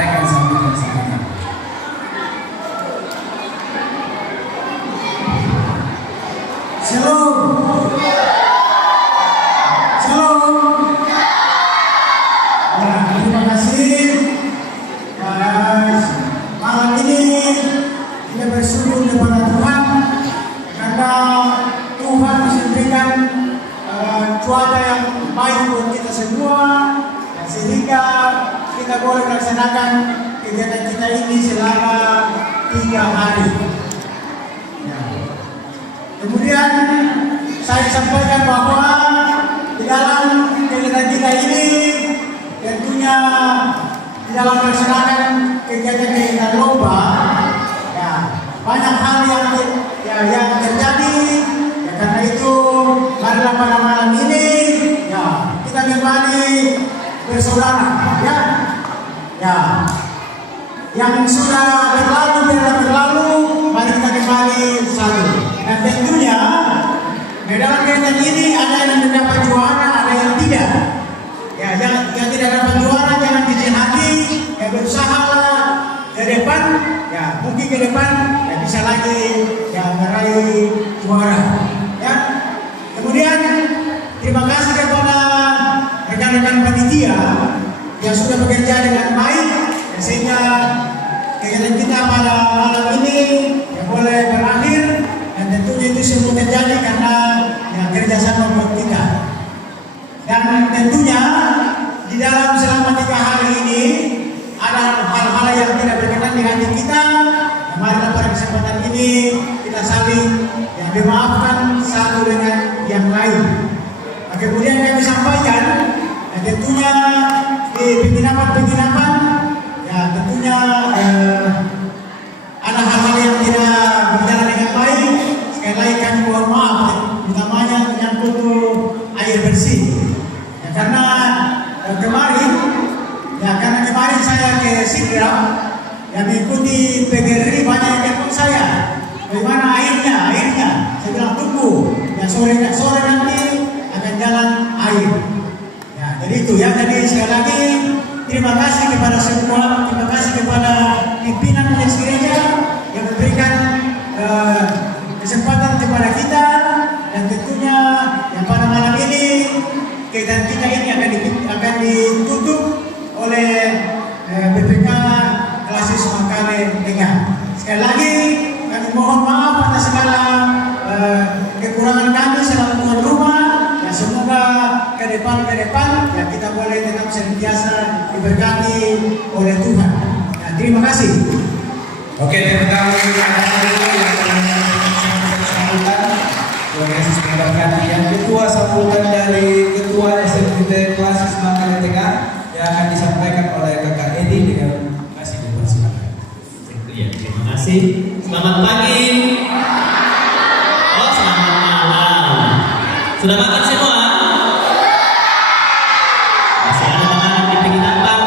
sampaikan sambutan. Shalom. Shalom. Nah, terima kasih. Malam ini kita bersyukur kepada Tuhan karena Tuhan memberikan cuaca yang baik buat kita semua, dan sehingga kita boleh melaksanakan kegiatan kita ini selama 3 hari. Kemudian saya sampaikan bahwa di dalam kegiatan kita ini tentunya di dalam melaksanakan kegiatan lomba, ya, banyak hal yang terjadi. Ya, karena itu marilah pada malam ini ya kita kembali bersaudara, ya, yang sudah berlalu, mari kita kembali satu. Dan tentunya di dalam kegiatan ini ada yang mendapat juara, ada yang tidak. Ya, yang tidak dapat juara jangan kecil hati, ya berusaha ke depan, ya mungkin ke depan ya bisa lagi ya meraih juara. Ya. Kemudian terima kasih kepada rekan-rekan panitia yang sudah bekerja dengan baik, ya, sehingga kegiatan kita pada malam ini ya boleh berakhir. Dan tentunya itu semua terjadi karena ya, kerjasama buat kita. Dan tentunya di dalam selama 3 hari ini ada hal-hal yang tidak berkenan di hati kita. Marilah pada kesempatan ini kita saling ya, memaafkan satu dengan yang lain. Nah, kemudian kami sampaikan ya, tentunya di penginapan ya tentunya ada hal-hal yang tidak berjalan dengan baik. Sekali lagi kami mohon maaf, utamanya menyangkut air bersih. Ya, karena kemarin saya ke Sidrap yang mengikuti PGRI, banyak yang telepon saya. Bagaimana airnya? Saya bilang tunggu. Ya sore nanti akan jalan air. Ya, jadi itu ya. Jadi sekali lagi terima kasih kepada semua, terima kasih kepada pimpinan majelis gereja yang memberikan kesempatan kepada kita, dan tentunya yang pada malam ini kegiatan kita ini akan ditutup oleh BPK Klasis Mangkale Tengah. Sekali lagi kami mohon maaf atas segala kekurangan kami selaku tuan rumah. Ya, semoga ke depan ya kita boleh tetap senantiasa diberkati oleh Tuhan. Ya, terima kasih. Oke, terima kasih sambutan. Terima kasih sebenarnya yang ketua sambutan dari Ketua SMKT Klasis Mangkale Tengah yang akan disampaikan oleh Kakak Edi dengan kasih dipersilakan. Ya, terima kasih. Selamat pagi. Oh, selamat malam. Sudah makan semua? Masih ada makanan di penginapan?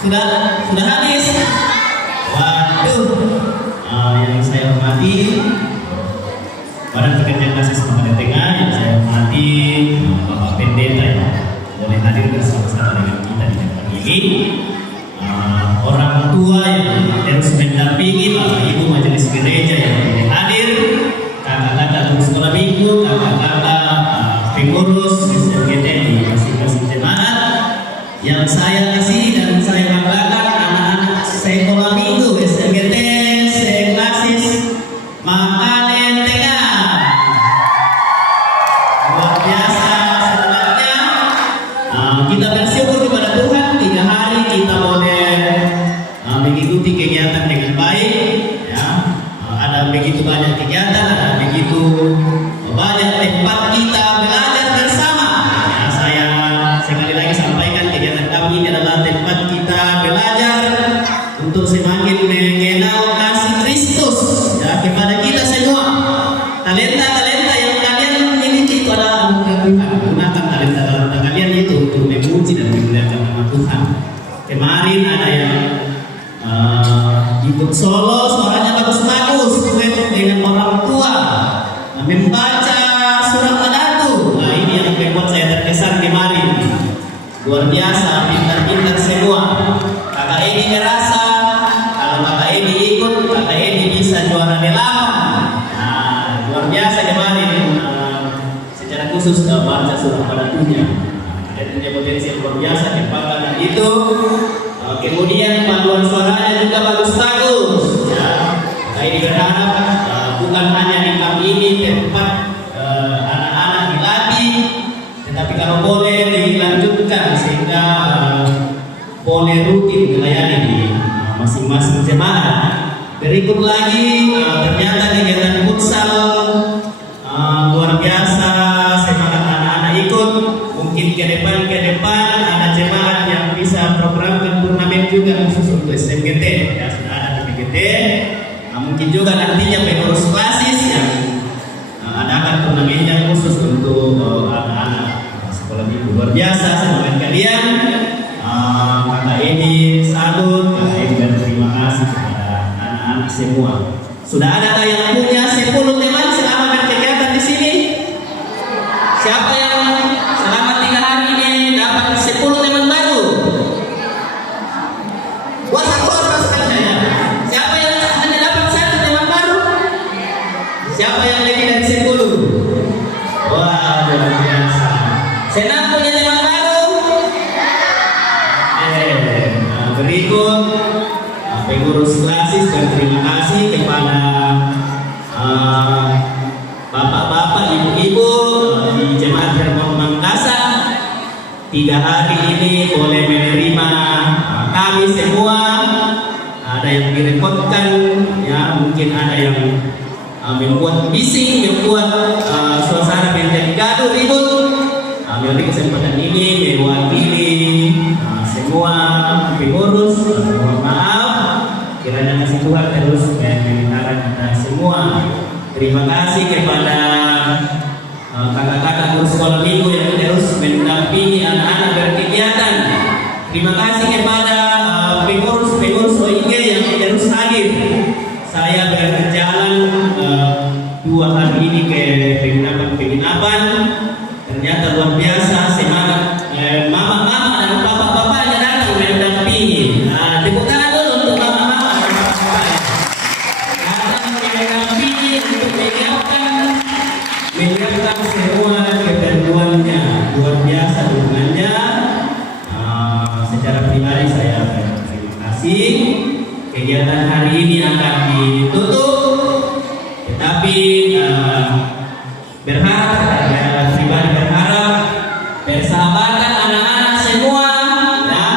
Sudah habis? Waduh. Yang saya hormati Badan Pekerja Klasis Mangkale Tengah, yang saya hormati Bapak Pendeta ya, boleh hadir bersama-sama dengan kita di tempat ini. Orang tua yang terus mendampingi, Bapak Ibu majelis gereja yang boleh hadir, kakak-kakak guru sekolah minggu, kakak-kakak pengurus SMKT di masing-masing jemaat yang saya kasih dan saya banggakan, anak-anak sekolah minggu SMKT Klasis Mangkale Tengah. Luar biasa sebenarnya. Kita bersyukur kepada Tuhan 3 hari kita boleh mengikuti kegiatan dengan baik. Ya, ada begitu banyak kegiatan, ada begitu banyak tempat kita belajar bersama. Ya, saya sekali lagi sampaikan kegiatan kami ini adalah tempat kita belajar untuk semakin mengenal kasih Kristus ya kepada kita semua. Talenta-talenta yang kalian miliki itu adalah anugerah Tuhan. Gunakan talenta kalian itu untuk memuji dan memuliakan nama Tuhan. Kemarin ada yang ikut solo, suaranya bagus-bagus, dengan orang tua, membaca surat Al-Adatu. Nah, ini yang membuat saya terkesan kemarin. Luar biasa, pintar-pintar semua. khusus baca surah Al-Fatihah. Ada punya potensi yang luar biasa kepada itu. Kemudian paduan suaranya juga bagus-bagus. Ya. Saya berharap bukan hanya di kami ini tempat anak-anak dilatih, tetapi kalau boleh dilanjutkan sehingga boleh rutin melayani di masing-masing jemaat. Berikut lagi ternyata kegiatan futsal luar biasa, semangat anak-anak ikut. Mungkin ke depan ada jemaat yang bisa programkan turnamen juga khusus untuk SMGT. Ya, sudah ada SMGT. Mungkin juga nantinya pengurus klasis yang adakan turnamen yang khusus untuk anak-anak sekolah minggu. Luar biasa semangat kalian. Kakak Edi salut, Kakak Edi dan terima kasih kepada anak-anak semua. Sudah ada yang punya 10 teman selama berkegiatan di sini? Siapa yang selama 3 hari ini dapat 10 teman baru? Wah, satu pasukan saya. Siapa yang hanya dapat 1 teman baru? Siapa yang lebih dari 10? Wah, luar biasa. Senang punya teman baru? Berikut pengurus klasis berterima kasih kepada bapak-bapak, ibu-ibu di jemaat Hermon Mangkasa. 3 hari ini boleh menerima kami semua. Ada yang direpotkan, ya mungkin ada yang membuat bising, membuat suasana menjadi gaduh ribut. Ambil kesempatan ini mewakili semua pengurus, mohon maaf kiranya kasih Tuhan terus memelihara kita semua. Terima kasih kepada kakak-kakak guru sekolah minggu yang terus mendampingi anak-anak berkegiatan. Terima kasih kepada pengurus OIG yang terus hadir. Saya berjalan 2 hari ini ke penginapan. Ternyata luar biasa semangat mama-mama dan bapak-bapak yang datang mendampingi. Tepuk tangan dulu untuk mama-mama dan bapak-bapak datang mendampingi untuk menyiapkan semua keperluannya. Luar biasa dukungannya. Secara pribadi saya berterima kasih. Kegiatan hari ini akan ditutup, tetapi berharap persahabatan anak-anak semua ya,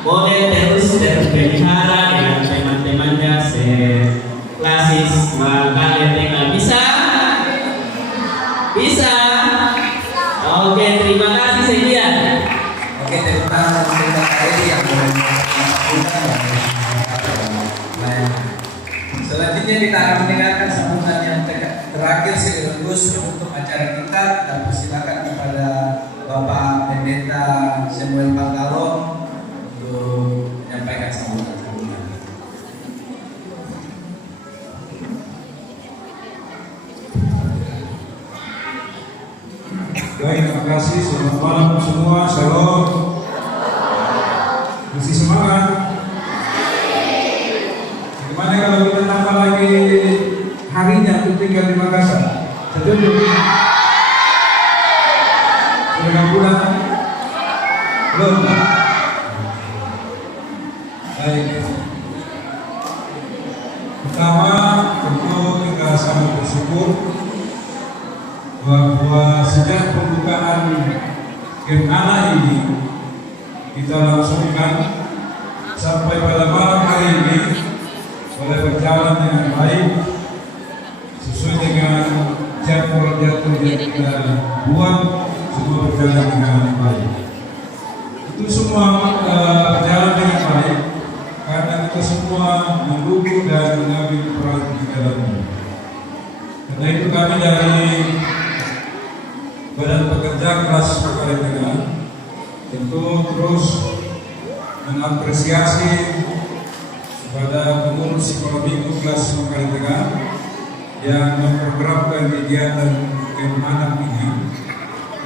boleh terus terpelihara dengan teman-temannya seklasis. Maka tinggal bisa. Oke, terima kasih sekian. Oke, terima kasih Kak Edi yang selanjutnya kita akan mendengarkan sambutan yang terakhir sekaligus untuk acara kita, dan persilakan kepada Bapak Pendeta Samuel Panggalong untuk menyampaikan sambutan. Baik, terima kasih. Selamat malam semua. Shalom. Masih semangat? Gimana kalau kita tambah lagi harinya untuk tinggal di Makassar? Setuju? Sudah pulang? Belum? Baik. Pertama, tentu kita sangat bersyukur bahwa sejak pembukaan game anak ini kita langsungkan sampai pada malam hari ini boleh berjalan dengan baik sesuai dengan jadwal yang kita buat, semua berjalan dengan baik. Itu semua berjalan dengan baik karena kita semua mendukung dan mengambil peran di dalamnya. Karena itu kami dari Badan Pekerja Kelas Manggaletengah tentu terus mengapresiasi kepada pengurus sekolah minggu kelas Manggaletengah yang memprogramkan kegiatan game anak ini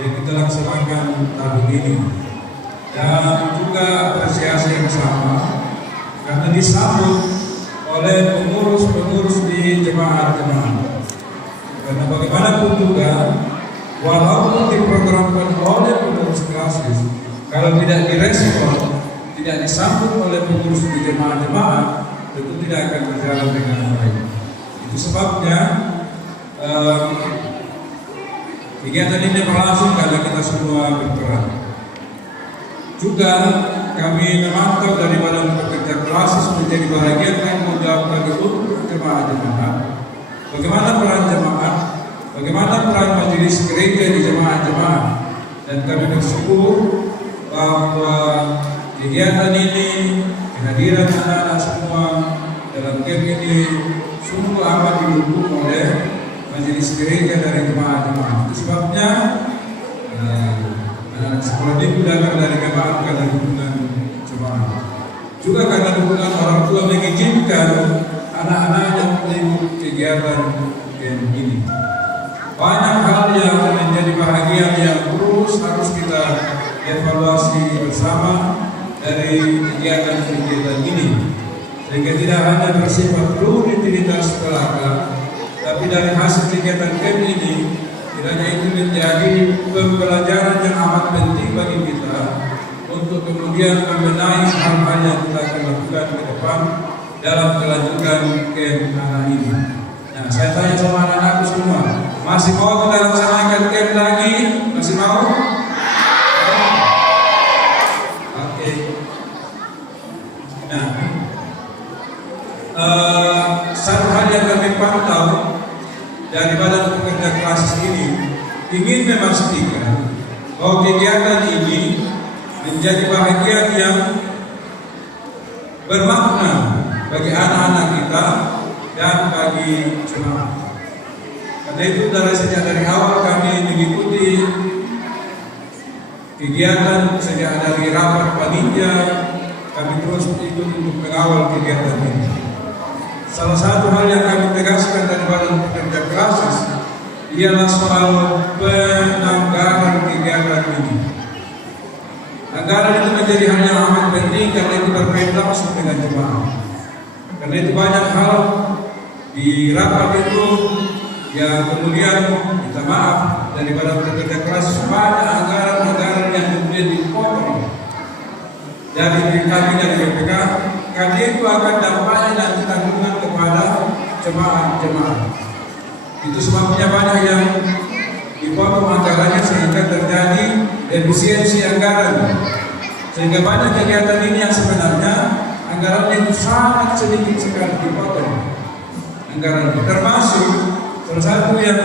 yang kita laksanakan tahun ini, dan juga apresiasi yang sama karena disambut oleh pengurus-pengurus di jemaat-jemaat. Karena bagaimanapun juga walaupun diprogramkan oleh pengurus klasis, kalau tidak direspon, tidak disambut oleh pengurus di jemaah-jemaah, tentu tidak akan berjalan dengan baik. Itu sebabnya kegiatan ini berlangsung karena kita semua berperan. Juga kami memantau dari Badan Pekerja Klasis menjadi bagian yang menjawabkan untuk jemaah-jemaah. Bagaimana peran jemaah? Bagaimana peran majelis gereja di jemaah-jemaah? Dan kami bersyukur bahwa kegiatan ini, kehadiran anak-anak semua dalam camp ini sungguh amat didukung oleh majelis gereja dari jemaah-jemaah. Itu sebabnya anak sekolah minggu datang dari jemaah karena dukungan jemaah. Juga karena dukungan orang tua mengizinkan anak-anaknya mengikuti kegiatan camp ini. Banyak hal yang menjadi bahagian yang terus harus kita evaluasi bersama dari kegiatan-kegiatan ini, sehingga tidak hanya bersifat rutinitas belaka, tapi dari hasil kegiatan camp ini kiranya itu menjadi pembelajaran yang amat penting bagi kita untuk kemudian membenahi hal-hal yang kita akan lakukan ke depan dalam kelanjutan camp anak ini. Nah, saya tanya sama anak-anakku semua, masih mau kita laksanakan camp lagi? Masih mau? Oke. Nah, satu hal yang kami pantau dari Badan Pekerja Klasis ini ingin memastikan bahwa kegiatan ini menjadi bahagian yang bermakna bagi anak-anak kita dan bagi jemaah. Karena itu dari awal kami mengikuti kegiatan sejak dari rapat panitia, kami terus ikut untuk mengawal kegiatan ini. Salah satu hal yang kami tegaskan dari Badan Pekerja Klasis ialah soal penganggaran kegiatan ini. Anggaran itu menjadi hal yang amat penting karena itu berkaitan langsung dengan jemaah. Karena itu banyak hal di rapat itu yang kemudian minta maaf dari Badan Pekerja Klasis, banyak anggaran-anggaran yang kemudian dipotong dari kami dari BPK, karena itu akan dampaknya dan tanggungan kepada jemaah-jemaah. Itu sebabnya banyak yang dipotong anggarannya sehingga terjadi efisiensi anggaran, sehingga banyak kegiatan ini yang sebenarnya anggarannya itu sangat sedikit sekali dipotong anggaran, termasuk salah satu yang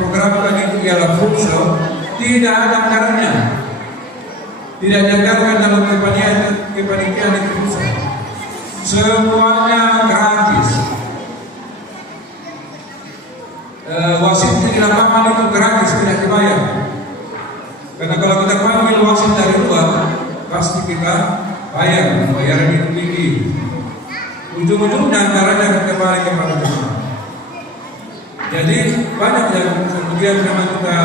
programkan itu ialah futsal, tidak ada anggarannya, tidak dianggarkan dalam kepanitiaan itu futsal, semuanya gratis. Wasitnya di lapangan itu gratis, tidak dibayar. Karena kalau kita panggil wasit dari luar, pasti kita bayar, bayaran itu tinggi. Ujung-ujungnya anggarannya akan kembali kepada jemaah. Jadi banyak yang kemudian memang kita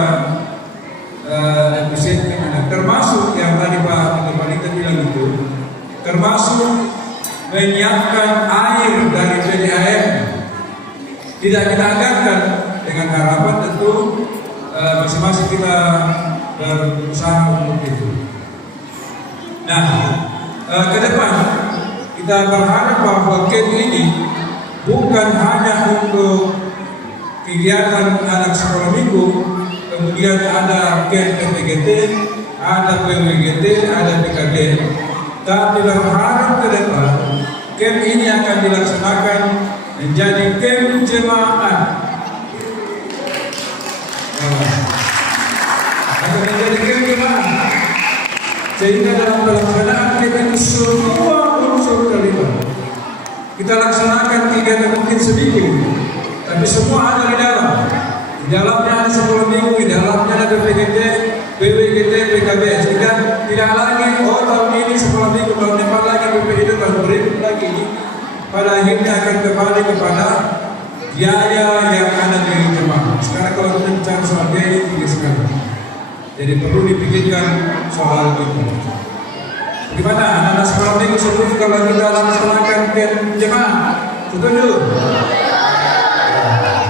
efisienkan, termasuk yang tadi Pak Panita bilang itu, termasuk menyiapkan air dari PDAM. Tidak kita anggarkan dengan harapan tentu masing-masing kita berusaha untuk itu. Nah, ke depan kita berharap bahwa camp ini bukan hanya untuk kegiatan anak sekolah minggu, kemudian ada camp PPGT, ada PWGT, ada PKD, tapi berharap ke depan camp ini akan dilaksanakan menjadi camp jemaah. Akan menjadi camp jemaah, sehingga dalam pelaksanaan kita itu semua unsur terlibat. Kita laksanakan kegiatan mungkin seminggu, tapi semua ada di dalam. Di dalamnya ada sekolah minggu, di dalamnya ada PGT, PWGT, PKB. Sehingga tidak lagi tahun ini sekolah minggu, tahun depan lagi PPID, tahun berikut lagi. Pada akhirnya akan kembali kepada biaya yang ada di jemaah. Sekarang kalau kita bicara soal biaya tinggi sekali, jadi perlu dipikirkan soal itu. Bagaimana anak-anak sekolah minggu setuju kalau kita laksanakan jemaah? Setuju?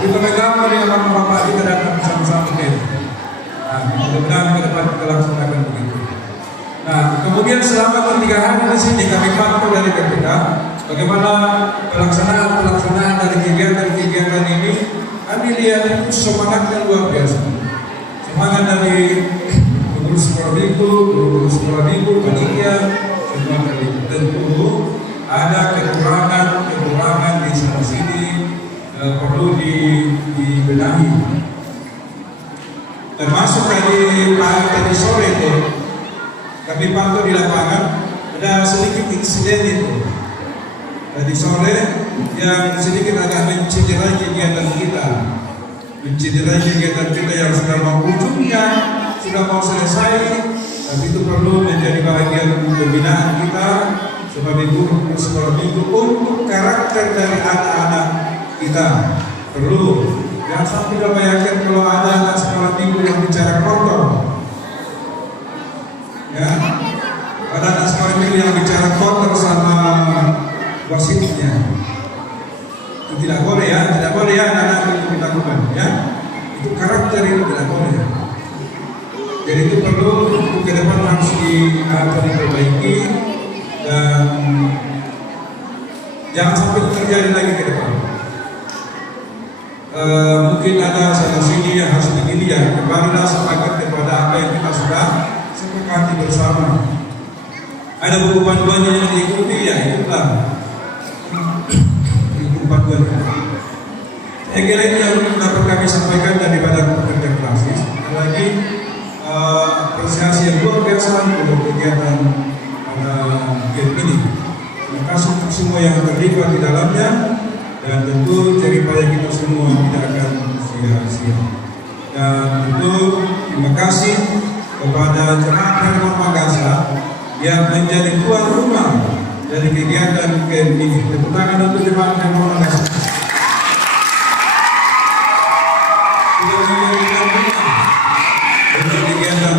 Kita pegang dengan bapak kita datang bersama-sama. Mudah-mudahan ke depan kita laksanakan begitu. Nah, kemudian selama 3 hari di sini kami pantau dari BPK bagaimana pelaksanaan dari kegiatan ini. Kami lihat itu semangatnya luar biasa. Semangat dari pengurus sekolah minggu, panitia, semua dari tentu ada kekurangan di sana sini perlu dibenahi. Termasuk tadi sore itu kami pantau di lapangan ada sedikit insiden itu. Tadi sore yang sedikit agak mencederai kegiatan kita yang sudah mau ujungnya, sudah mau selesai, tapi itu perlu menjadi bagian pembinaan kita sebagai guru sekolah minggu untuk karakter dari anak-anak kita. Perlu, jangan sampai kita bayangkan kalau ada anak sekolah minggu yang bicara kotor, ya, ada anak sekolah minggu yang bicara kotor sama wasitnya. Itu tidak boleh ya anak-anak itu dilakukan ya. Itu karakter itu tidak boleh. Jadi itu perlu untuk ke depan harus diperbaiki dan jangan sampai terjadi lagi ke depan. Mungkin ada sana sini yang harus dilihat. Kembalilah sepakat kepada apa yang kita sudah sepakati bersama. Ada buku panduannya yang diikuti, ya itulah buku panduannya. Saya kira ini yang dapat kami sampaikan daripada pekerja klasis. Lagi apresiasi yang luar biasa untuk kegiatan game ini. Terima kasih untuk semua yang terlibat di dalamnya dan tentu jeripaya kita semua tidak akan sia-sia. Dan tentu terima kasih kepada jemaat Hermon Magasa yang menjadi tuan rumah dari kegiatan game ini. Tepuk tangan untuk jemaat Hermon Magasa. Sudah menjadi tuan rumah untuk kegiatan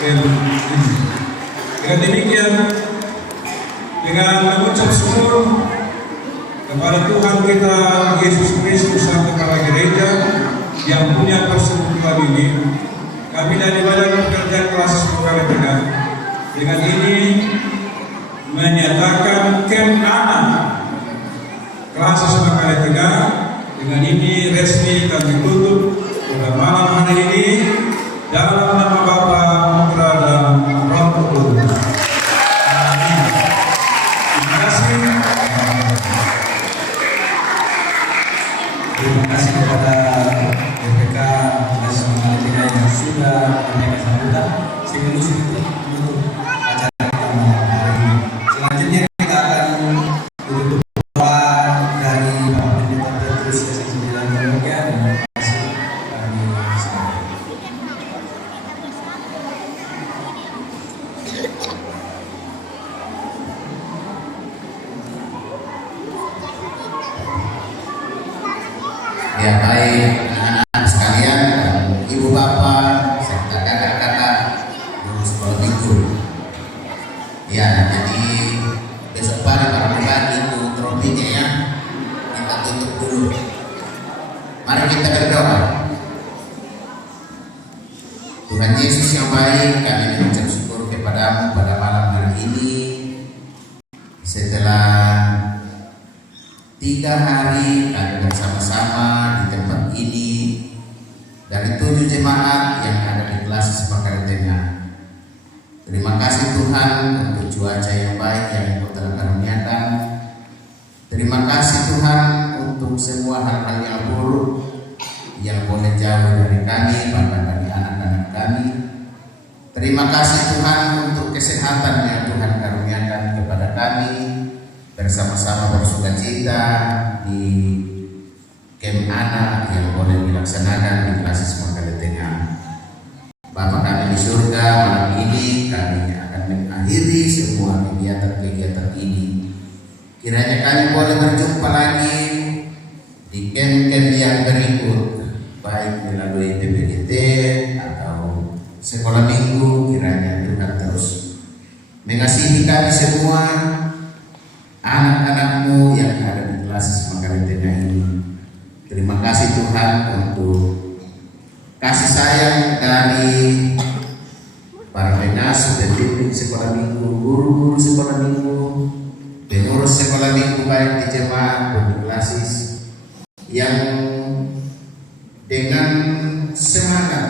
game ini. Dengan demikian, dengan mengucap syukur kepada Tuhan kita Yesus Kristus Sang Kepala Gereja yang punya persekutuan ini, kami dari Badan Pekerja Klasis Manggarai Tengah dengan ini menyatakan camp anak Klasis Manggarai Tengah dengan ini resmi kami tutup pada malam hari ini dalam nama Bapa, Putra dan Roh Kudus. Amin. Terima kasih. Terima kasih kepada BPK Nasional Tidak yang sudah menyampaikan sambutan. Sekaligus menutup acara hari ini. Selanjutnya kita akan tutup doa dari Bapak Pendeta Petrus Sesi 9 Teologi dan terima kasih kami semua. Ya, baik anak-anak sekalian, ibu bapak serta kakak-kakak guru sekolah minggu. Ya, jadi besok pagi para pembagi itu trofinya ya kita tutup dulu. Mari kita berdoa. Tuhan Yesus yang baik, kami mengucap syukur kepadamu pada malam hari ini. Setelah 3 hari kami bersama-sama di tempat ini dari 7 jemaat yang ada di Klasis Manggarai Tengah. Terima kasih Tuhan untuk cuaca yang baik yang Engkau telah karuniakan. Terima kasih Tuhan untuk semua hal-hal yang buruk yang boleh jauh dari kami, bahkan dari anak-anak kami. Terima kasih Tuhan untuk kesehatan yang Tuhan karuniakan kepada kami, bersama-sama bersukacita di camp anak yang boleh dilaksanakan di Klasis Manggarai Tengah. Bapa kami di surga, malam ini kami akan mengakhiri semua kegiatan-kegiatan ini. Kiranya kami boleh berjumpa lagi di camp-camp yang berikut, baik melalui PPGT atau sekolah minggu. Kiranya Tuhan terus mengasihi kami semua, anak-anakmu yang ada di Klasis Manggarai Tengah ini. Terima kasih Tuhan untuk kasih sayang dari pengasuh dan bimbing sekolah minggu, guru-guru sekolah minggu, pengurus sekolah minggu baik di jemaat maupun klasis, yang dengan semangat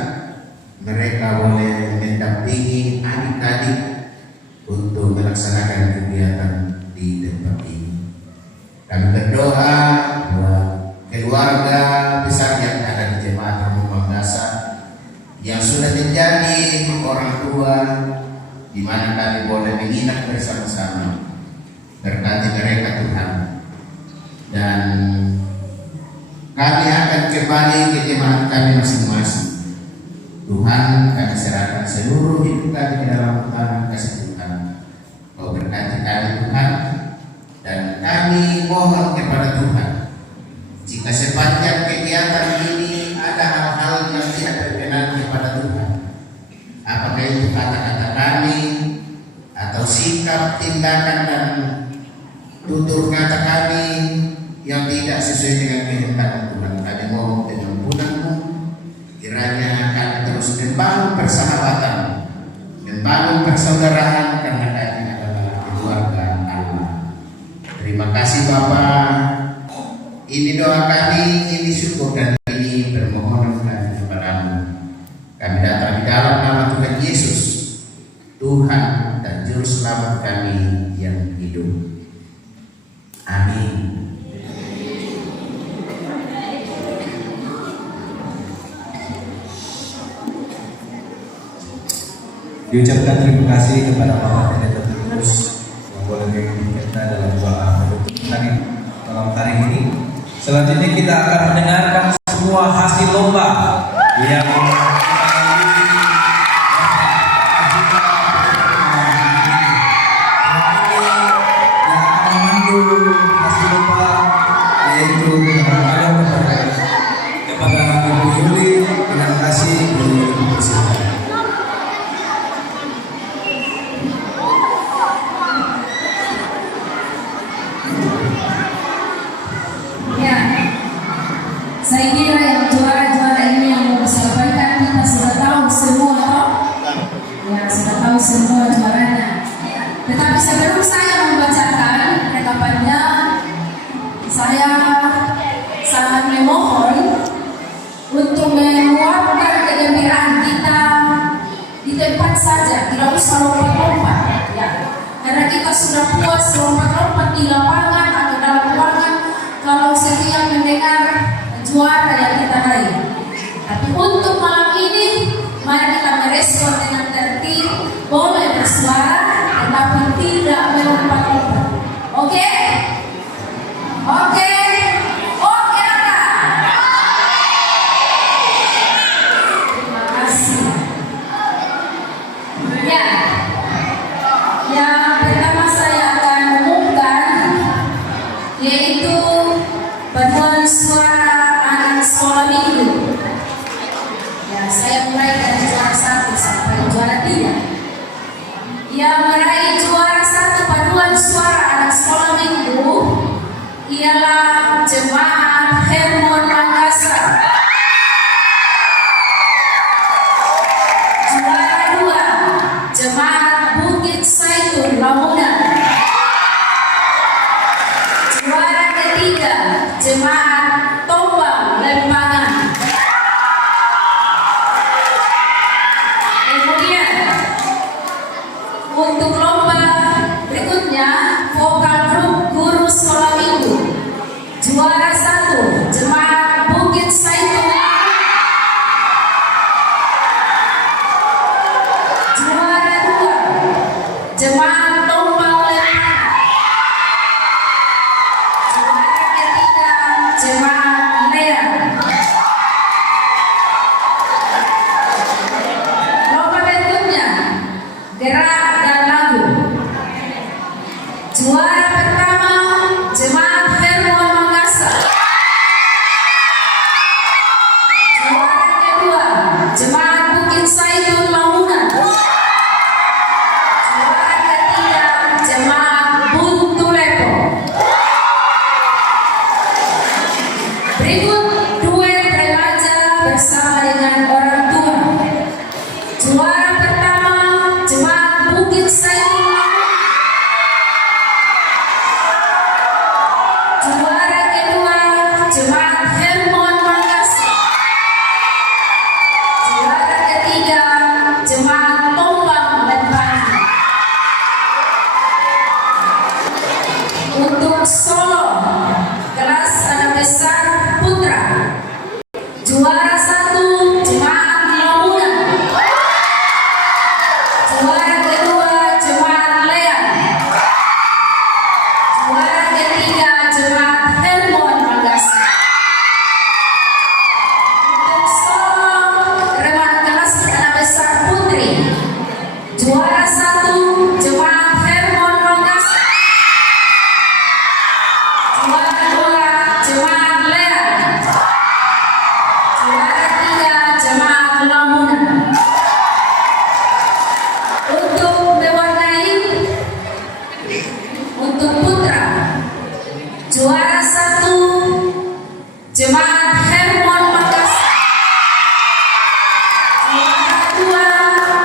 mereka boleh mendampingi adik-adik untuk melaksanakan kegiatan di tempat ini. Kami berdoa buat keluarga besar yang ada di jemaat Rombongan Dasar yang sudah menjadi orang tua, di mana kami boleh menginap bersama-sama. Berkati mereka Tuhan, dan kami akan kembali ke jemaat kami masing-masing. Tuhan, kami serahkan seluruh hidup kami ke dalam tangan kasih Tuhan. Kau berkati kami Tuhan, dan kami mohon kepada Tuhan, jika sepanjang kegiatan ini ada hal-hal yang tidak berkenan kepada Tuhan, apakah itu kata-kata kami atau sikap, tindakan dan tutur kata kami yang tidak sesuai dengan kehendak Tuhan, kami mohon pengampunan-Mu. Kiranya kami terus membangun persahabatan, membangun persaudaraan, karena kami adalah keluarga Allah. Terima kasih Bapa. Ini doa kami, ini syukur dan ini permohonan kami kepadamu. Kami datang di dalam nama Tuhan Yesus, Tuhan dan Juru Selamat kami yang hidup. Amin. Diucapkan terima kasih kepada Bapak Pendeta Petrus yang boleh memimpin kita dalam doa malam hari ini. Selanjutnya kita akan mendengarkan semua hasil lomba yang hasil lomba, yaitu kepada Ibu Yuli. Terima kasih bersilakan. Saya kira yang juara-juara ini yang mau disampaikan kita sudah tahu semua, toh? Ya, sudah tahu semua juaranya. Tetapi sebelum saya membacakan rekapannya, saya sangat memohon untuk meluapkan kegembiraan kita di tempat saja, tidak usah lompat-lompat. Ya, karena kita sudah puas lompat-lompat di lapangan atau dalam ruangan kalau setiap mendengar juara yang kita raih. Tapi untuk malam ini, mari kita merespon dengan tertib, boleh bersuara, tetapi tidak melompat-lompat. Oke? Oke? Oke, Raka? Terima kasih. Ya, yang pertama saya akan umumkan, yaitu paduan suara sekolah minggu. Ya, saya mulai dari juara 1 sampai juara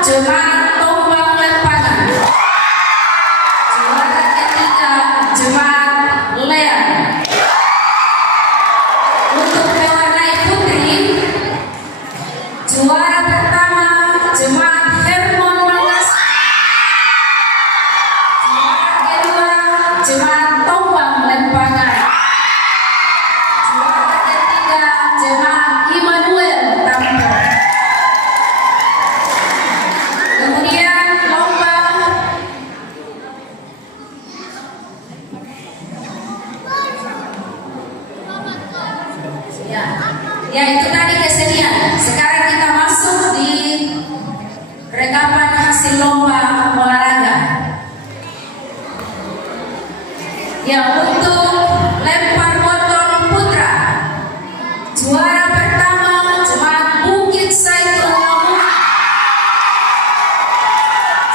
jemaat tombang lempangan. Juara ketiga jemaat lean. Untuk mewarnai putri, juara pertama jemaat Hermon Makassar. Juara kedua jemaat tombang lempangan. Juara ketiga jemaat Immanuel Tampol. Kemudian lomba ya itu tadi kesenian. Sekarang kita masuk di rekapan hasil lomba olahraga. Ya, untuk lempar botol putra, juara pertama jemaat Bukit Saiful Lamun.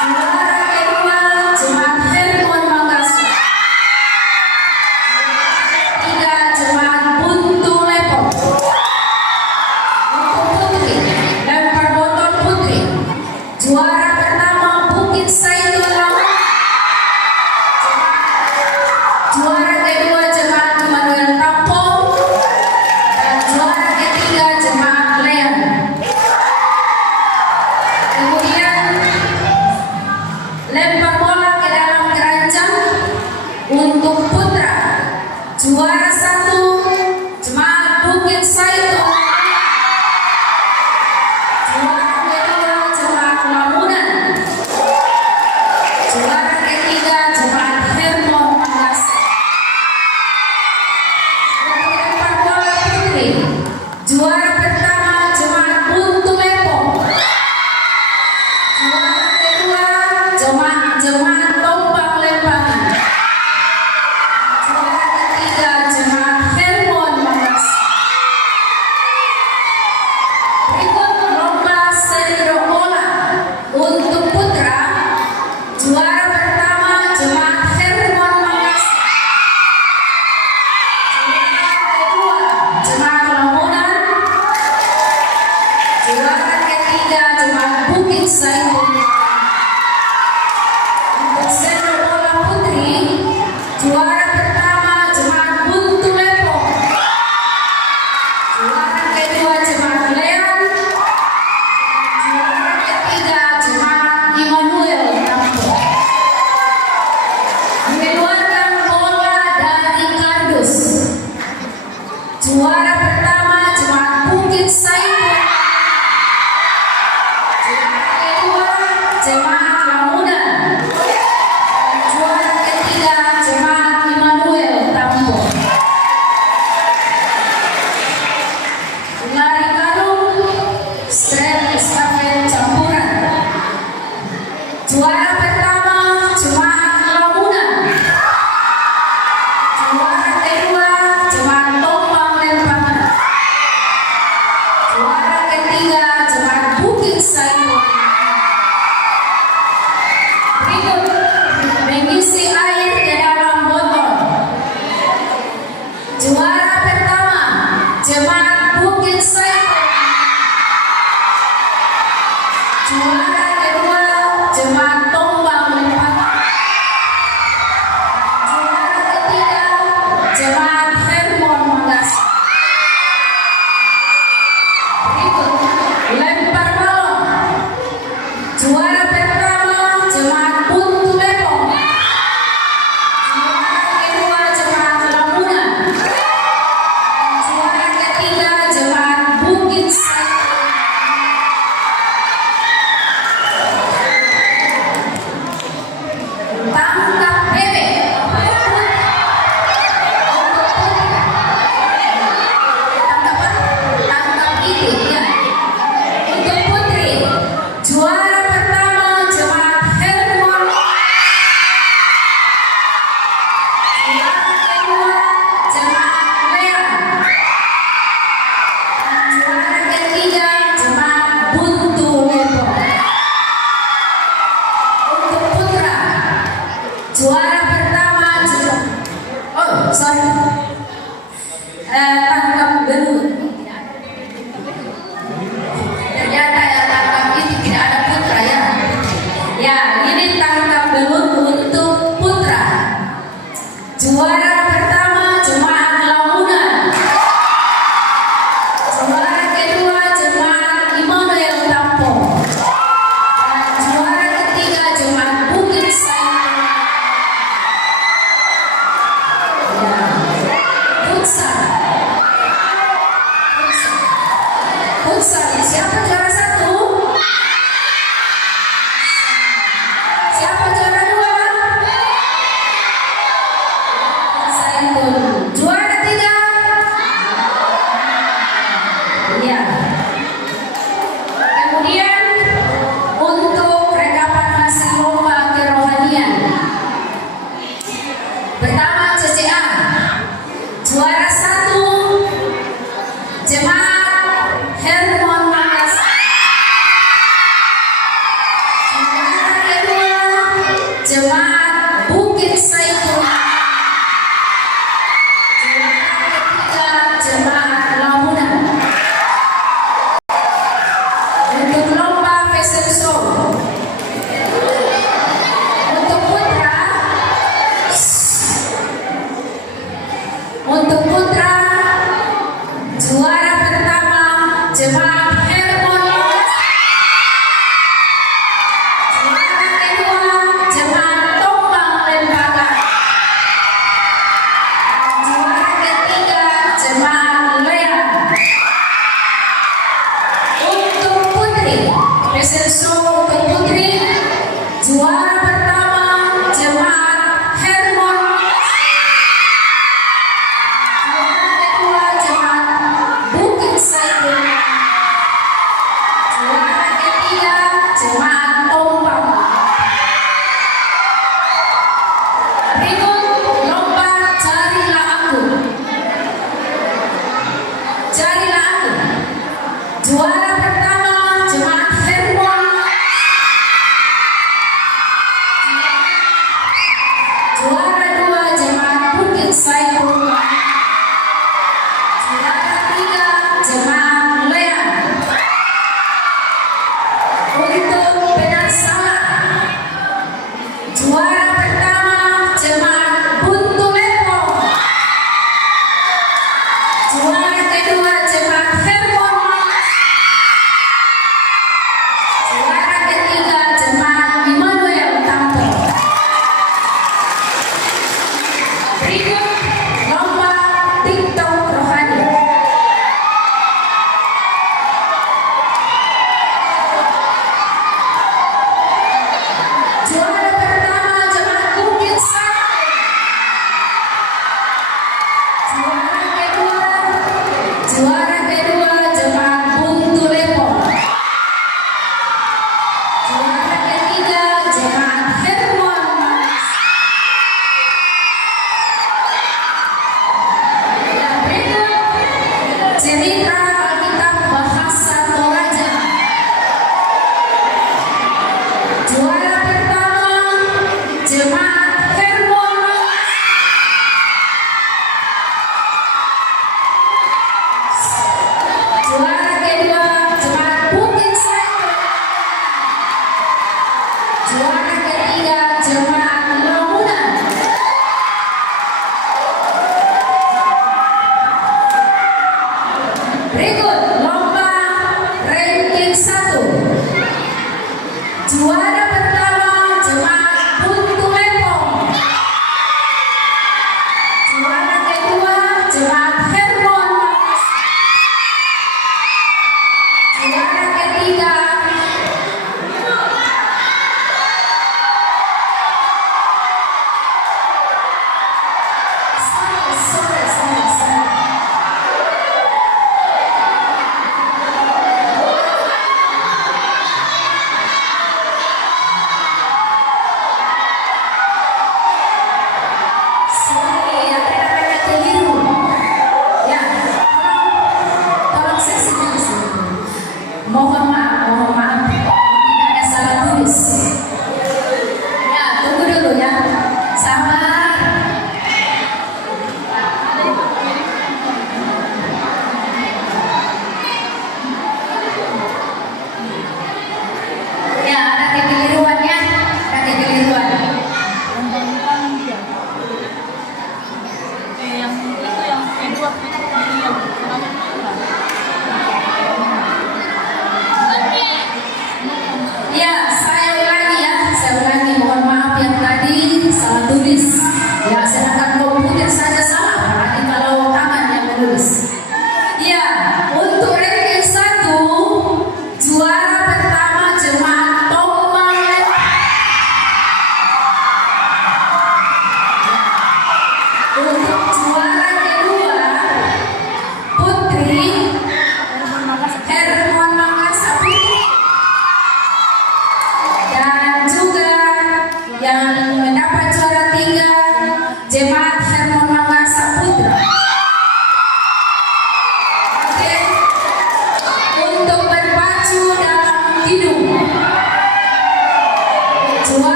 Juara kedua jemaat Hermon Makassar. Tiga jemaat Buntu Lepok. Untuk putri, lempar botol putri, juara pertama Bukit Saiful Lamun. Juara kedua jemaat Immanuel Tampol dan juara ketiga jemaat Lean. Kemudian lempar bola ke dalam keranjang untuk putra, juara satu jemaat Bukit Saiful. Juara kedua jemaat Lamunan. Juara ketiga jemaat Hermon Makassar. Untuk lempar bola putri, juara pertama jemaat Buntu Lepok. Juara kedua jemaat tombang lempangan. Juara ketiga jemaat Hermon Makassar. Berikut lomba sendok bola untuk putra, juara pertama jemaat Hermon Makassar. Juara kedua jemaat Lamunan. Juara ketiga jemaat Bukit Saiful. Untuk sendok bola putri, juara pertama jemaat Buntu Lepok. Juara kedua jemaat Lean. Juara ketiga jemaat Immanuel Tampol. Mengeluarkan bola dari kardus, juara pertama jemaat Bukit Saiful. Juara kedua jemaat Lamunan. Juara ketiga jemaat Immanuel Tampol. Lari karung straight estafet campuran, juara pertama jemaat Lamunan. Juara kedua jemaat tombang lempangan. Juara ketiga jemaat Bukit Saiful. Berikut mengisi air ke dalam botol. Juara pertama jemaat Bukit Saiful. Juara kedua jemaat tombang lempangan. Juara ketiga jemaat Hermon Makassar. Berikut lempar balon. Juara pertama jemaat Buntu Siapa juara 2? Zaitun. Juara 3? Iya. Kemudian untuk rekapan hasil lomba kerohanian. Pertama CCA. Juara 1 Jemaat Hermon Makassar. Juara kedua Jemaat Bukit Saikun. Juara ketiga Jemaat Lamunan. Untuk lomba fashion show, untuk putra juara pertama Jemaat Hermon Makassar. Juara kedua Jemaat Tombang Lembaga. Juara ketiga Jemaat Leang. Untuk putri, fashion show untuk putri, juara pertama Jemaat Hermon Makassar. Juara kedua Jemaat Bukit Saikun. Juara ketiga Jemaat Tombang. Berikut lomba Carilah Aku. Carilah Aku. Juara pertama Jemaat Hermon. Juara dua Jemaat Bukit Saikun. Juara tiga Jemaat Leang. Untuk penasaran, juara pertama Jemaat Buntu Lepong. Juara kedua Jemaat Hermon Makassar. Juara ketiga Jemaat Immanuel Tampil. Berikut lomba TikTok rohani. Juara pertama Jemaat Bukit Saikun. Juara kedua Jemaat Buntu Lepong. Juara ketiga Jemaat Hermon Makassar. Dan berikut cerita Alkitab Bahasa Toraja. Juara pertama Jemaat Hermon Makassar. Juara kedua Jemaat Bukit Saikun. Juara ketiga Jemaat Lamunan. Berikut lomba ranking 1. Juara pertama Jemaat Buntu Lepong. Juara kedua Jemaat Hermon Makassar. Juara ketiga sorry.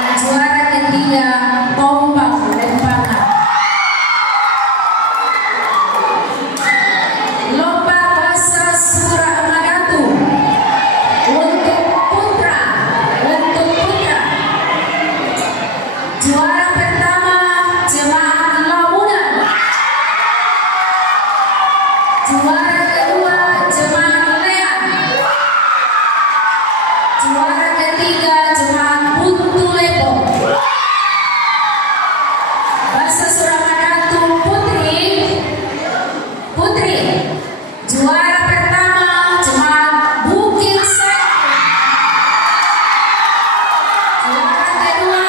Dan juara ketiga tombak lemparan. Lomba bahasa Sura Madatu untuk putra. Juara pertama Jemaat Lamunan. Juara kedua Jemaat Lean. Juara ketiga Jemaat Buntu Lepo. Bahasa Sura Madatu Putri. Juara pertama Jemaat Bukit Seko. Juara kedua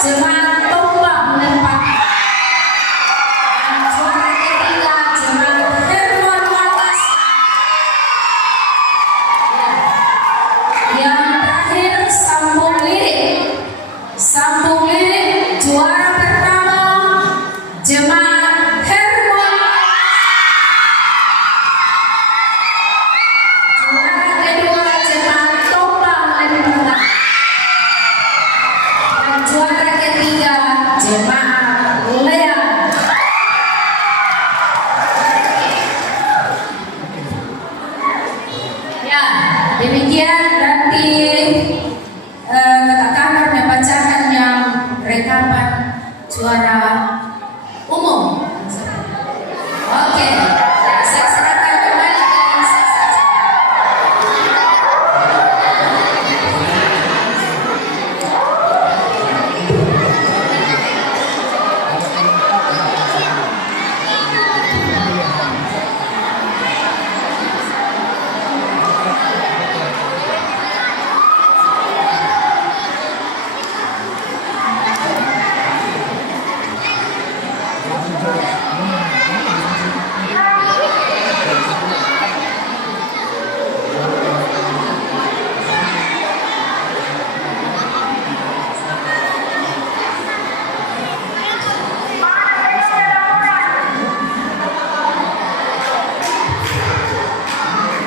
Jemaat Tombak Lemparan. Dan juara ketiga Jemaat Hermon Watas. Yang terakhir Sambung Lirik. Juara pertama Jemaat Hermon Watas. Juara kedua Jemaat Tombak Lemparan. Dan juara ketiga Jemaat Lean. Ya, demikian nanti Kata Kamar membacakan yang rekaman suara umum. Oke, ya, saya serahkan kembali ke Insight.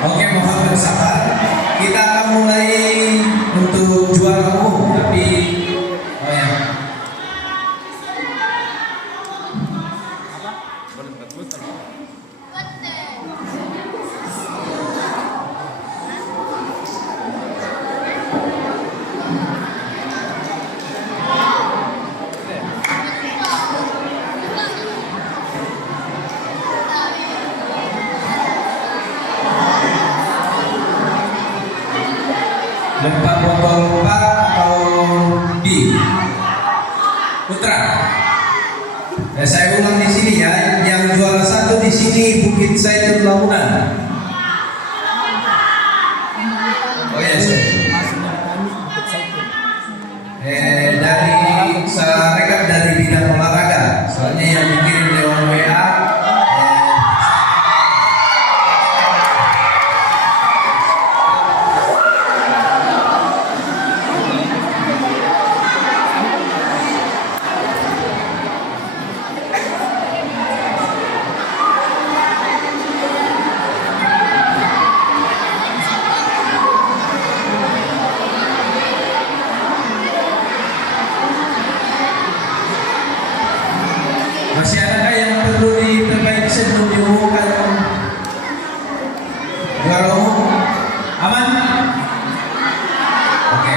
Oke, mohon bersabar. Kita akan mulai untuk juara umum, tapi oh ya. Lempar botol 4 atau B putra. Ya, saya ulang di sini ya. Yang juara 1 di sini Bukit Zaitun Lamunan. Oh ya, dari saya rekap dari bidang olahraga. Soalnya yang dikirim lewat WA. Masih adakah yang perlu diperbaiki sebelum diumumkan juara umum? Aman? Oke.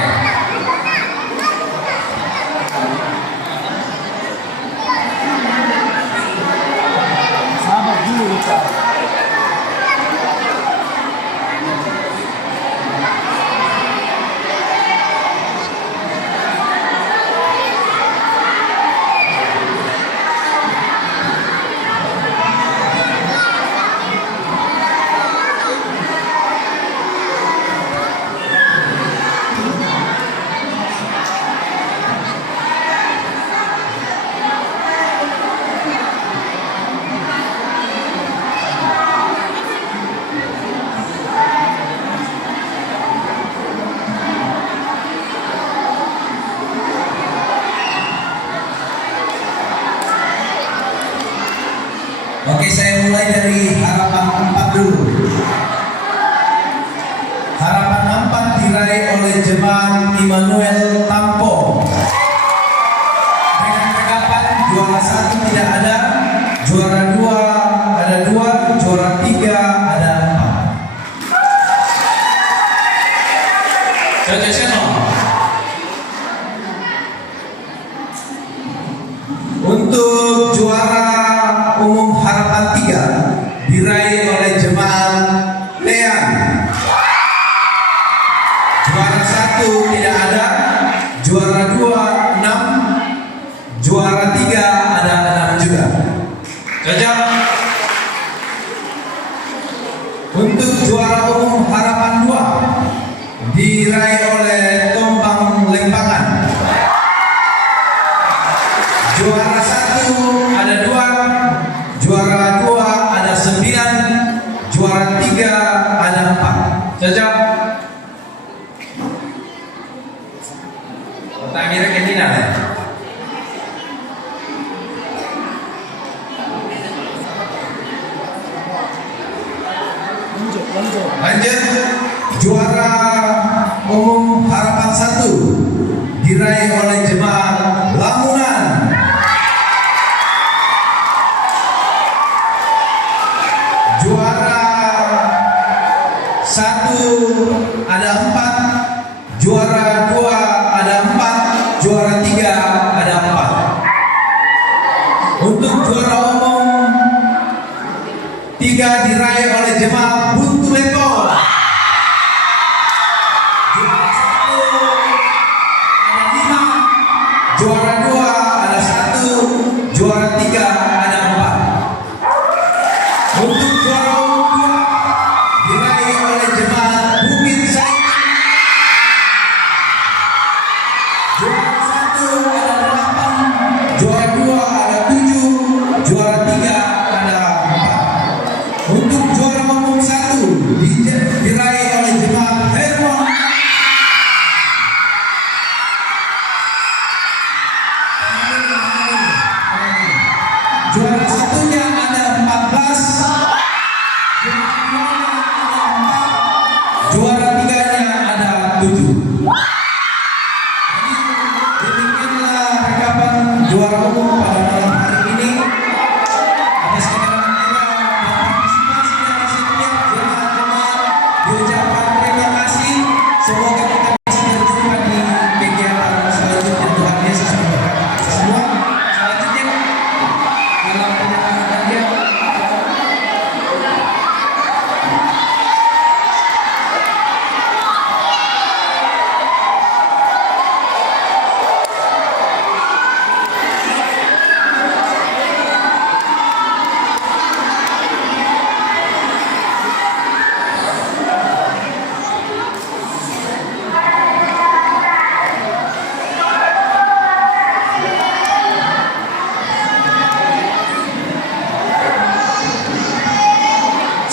Sabar dulu, Pak. Oke, saya mulai dari harapan 4 dulu. Harapan 4 diraih oleh Jemaat Immanuel Tampong. Untuk juara umum harapan 3 diraih oleh jemaat Lean. Juara 1 tidak ada, juara 2 6, juara 3 ada 6 juga. Cocok. Untuk juara umum harapan 2 diraih oleh Tombang Lempangan. Juara 1 ada 2, juara 2 ada 9, juara 3 ada 4. Cocok? Pertanyaan ke Dina ya? Lanjut. Juara umum harapan 1 diraih oleh jemaat Lamunan. Juara 1 ada 4, juara 2 ada 4, juara 3 ada 4. Untuk juara umum 3 diraih oleh jemaat Buntu Lekor. Juara 1 ada 5, juara 2 ada 1, juara 3 ada 4. Untuk juara umum 2 diraih oleh jemaat Bukit Said. Juara 1 ada 8, juara 2 ada 7, juara 3 ada 4. Untuk juara umum 1 diraih oleh jemaat Hermon. Juara satunya ada 14, juara 3-nya ada 7. Demikianlah rekapan juara umum pada malam hari ini. Atas keterangan kita dan partisipasi dari setiap jemaat-jemaat diucapkan terima kasih. Semoga kita bisa berjumpa di kegiatan selanjutnya. Tuhan Yesus memberkati kita semua. Selanjutnya dalam penyerahan hadiah.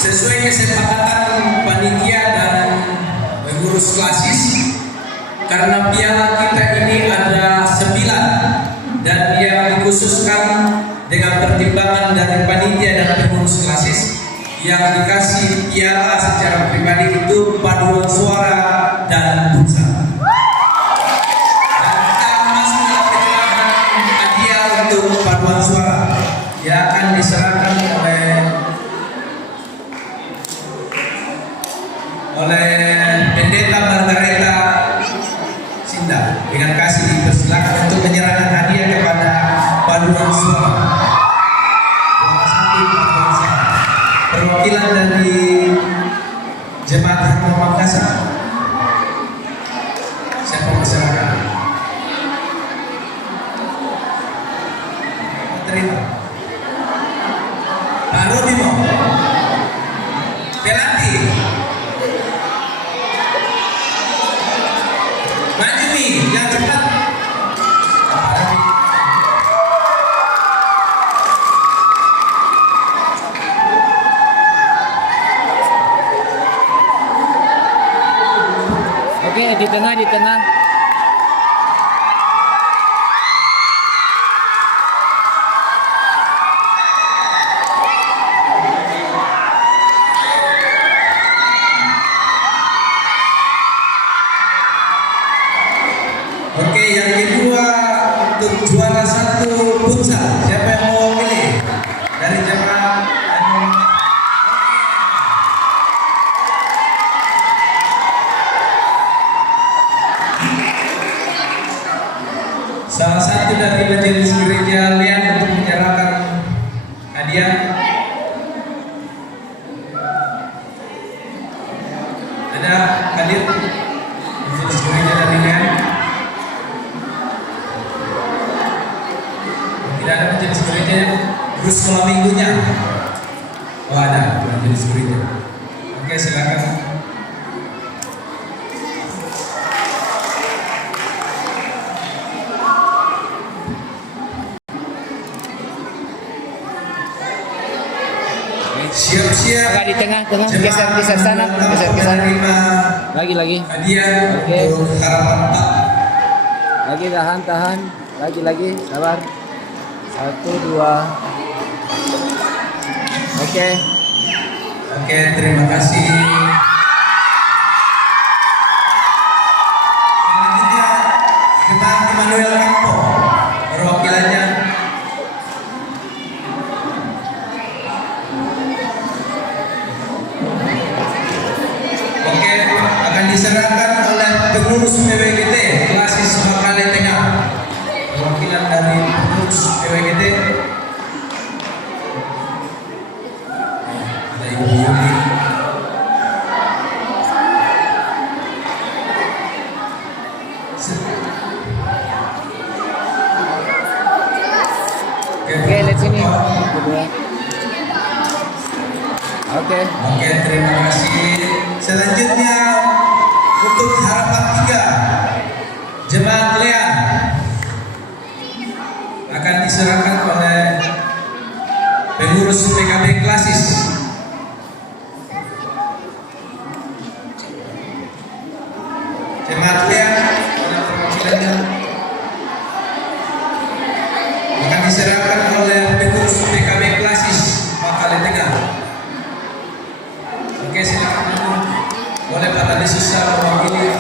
Sesuai kesepakatan panitia dan pengurus klasis, karena piala kita ini ada 9 dan yang dikhususkan dengan pertimbangan dari panitia dan pengurus klasis, yang dikasih piala secara pribadi itu paduan suara dan pulsa. Dan kita masuk dalam penyerahan hadiah untuk paduan suara yang akan diserahkan oleh Pendeta Margareta Sinda. Dengan kasih dipersilakan untuk penyerahan hadiah kepada paduan suara. Juara 1 paduan suara. Perwakilan dari Jemaat Hermon Makassar. Siapa masyarakat? Terima. Pak Rodimo. Pelanti. Maju nih, yang cepat. Oke, di tengah, di tengah. Oke, yang kedua untuk juara 1 futsal. Siapa yang mau pilih dari jemaat? Salah satu dari majelis gereja Lean untuk menyerahkan hadiah. Ada hadir Majelis Gereja dari Rian. Tidak ada Majelis Gereja terus malam minggunya. Oh ada Majelis Gereja. Oke, silakan. Siap-siap. Agak di tengah, geser sana, geser ke sana. Lagi. Hadiah Oke. untuk harapan Pak. Lagi tahan. Lagi, sabar. 1, 2. Oke. Oke, terima kasih. Selanjutnya Jemaat Immanuel Kampo, perwakilannya. Oke, akan diserahkan oleh pengurus PWGT Klasis Makale Tengah. Perwakilan dari pengurus PWGT. Ada Ibu Yuli. Oke, lihat sini. Kedua. Oke. Oke, terima kasih. Selanjutnya untuk harapan 3 Jemaat Lean akan diserahkan oleh pengurus PKB Klasis. Jemaat Lean adalah perwakilannya akan diserahkan oleh pengurus PKB Klasis Makale Tengah. Oke, silakan dulu. Boleh Pak Tadi Susah mewakili.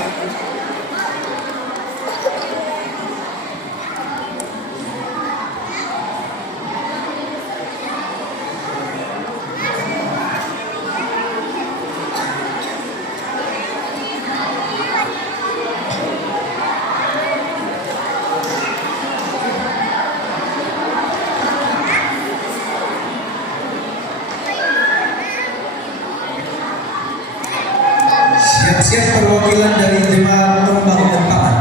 Siap-siap perwakilan dari Jemaat Tombang Lempangan.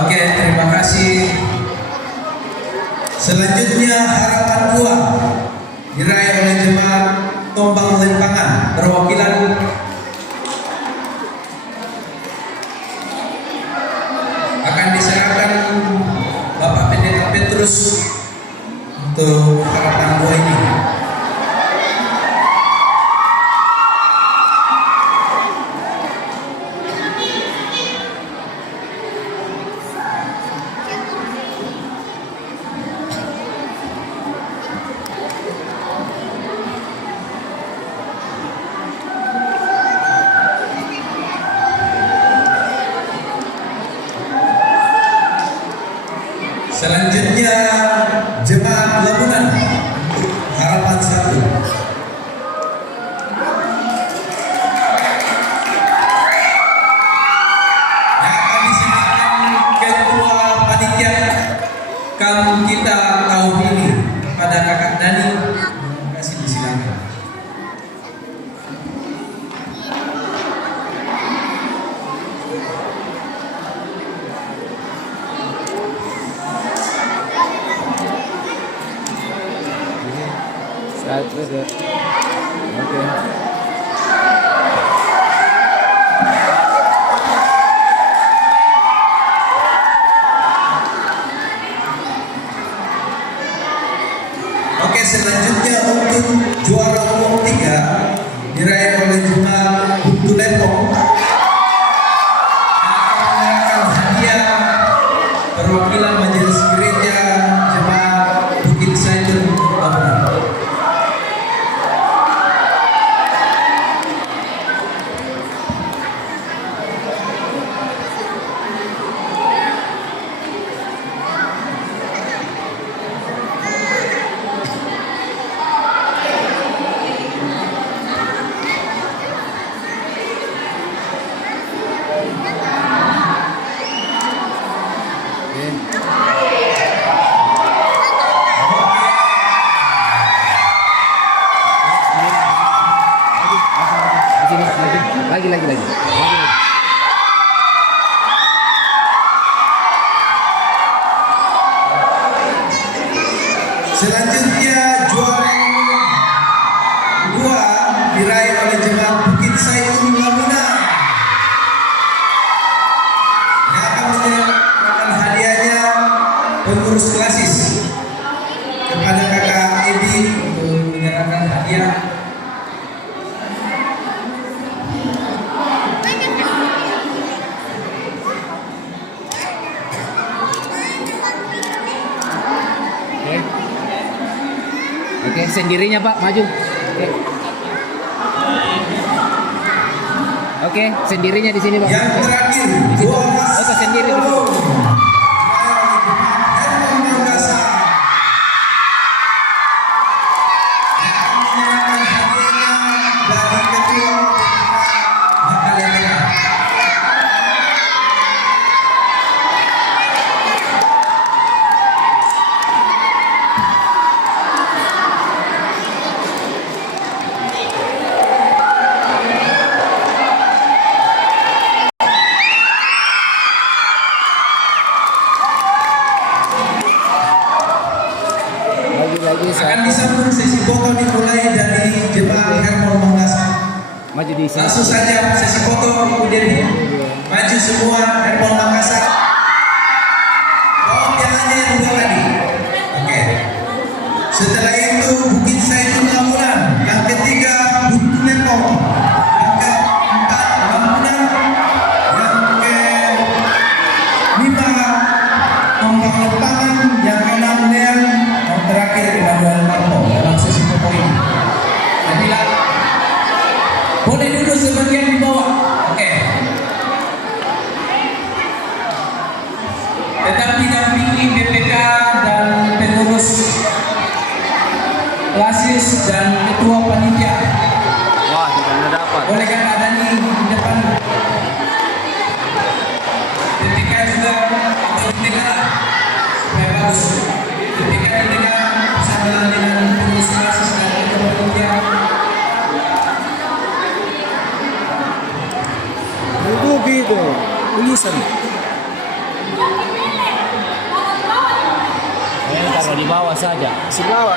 Oke, terima kasih. Selanjutnya harapan uang diraih oleh Jemaat Tombang Lempangan, perwakilan akan diserahkan Bapak Pendeta Petrus untuk harapan uang ini. Selanjutnya Jemaat Labunan harapan 1. Yang akan diserahkan Ketua Panitia kamu kita tahun ini pada Kakak Dani. Terima kasih, disilakan. Satu, dua. Oke. Oke, selanjutnya untuk juara umum 3 diraih oleh Jemaat Buntu Depok yang akan menyerahkan hadiah perwakilan Majelis Gereja Jemaat Bukit Zaitun Labunan. Selanjutnya juara umum 2 diraih oleh jemaat Bukit Saiful Lamunan. Yang akan menyerahkan hadiahnya pengurus klasis kepada kakak Edi untuk menyerahkan hadiah. Oke, sendirinya Pak, maju. Oke, sendirinya di sini Pak. Yang terakhir, Oke, sendiri di situ. Herman Mangasa. Yang akan menyerahkan hadiahnya dari ketua Makalengka. Lagi Akan disambung sesi foto dimulai dari jemaat Herman Mangasa. maju di sini. Langsung saja sesi foto, kemudian maju semua Herman Mangasa. Oh, pialanya yang dua tadi. Oke. Setelah itu Bukit Saiful Lamunan. Yang ketiga Butuh Nepong. Yang keempat Lamunan. Yang kelima Tombak Lepangan. Yang keenam Nen. Yang terakhir Emanuel Marco dalam sesi foto ini. Nabila, boleh duduk sebagian di bawah. Oke. Tetap didampingi BPK dan pengurus klasis dan ketua panitia. Wah, tidak dapat. Boleh kan ada di depan BPK juga atau BPK supaya bagus. BPK di tengah bersama dengan pengurus klasis dan ketua panitia. Itu gitu, tulisan. Taruh di bawah saja. Di bawah.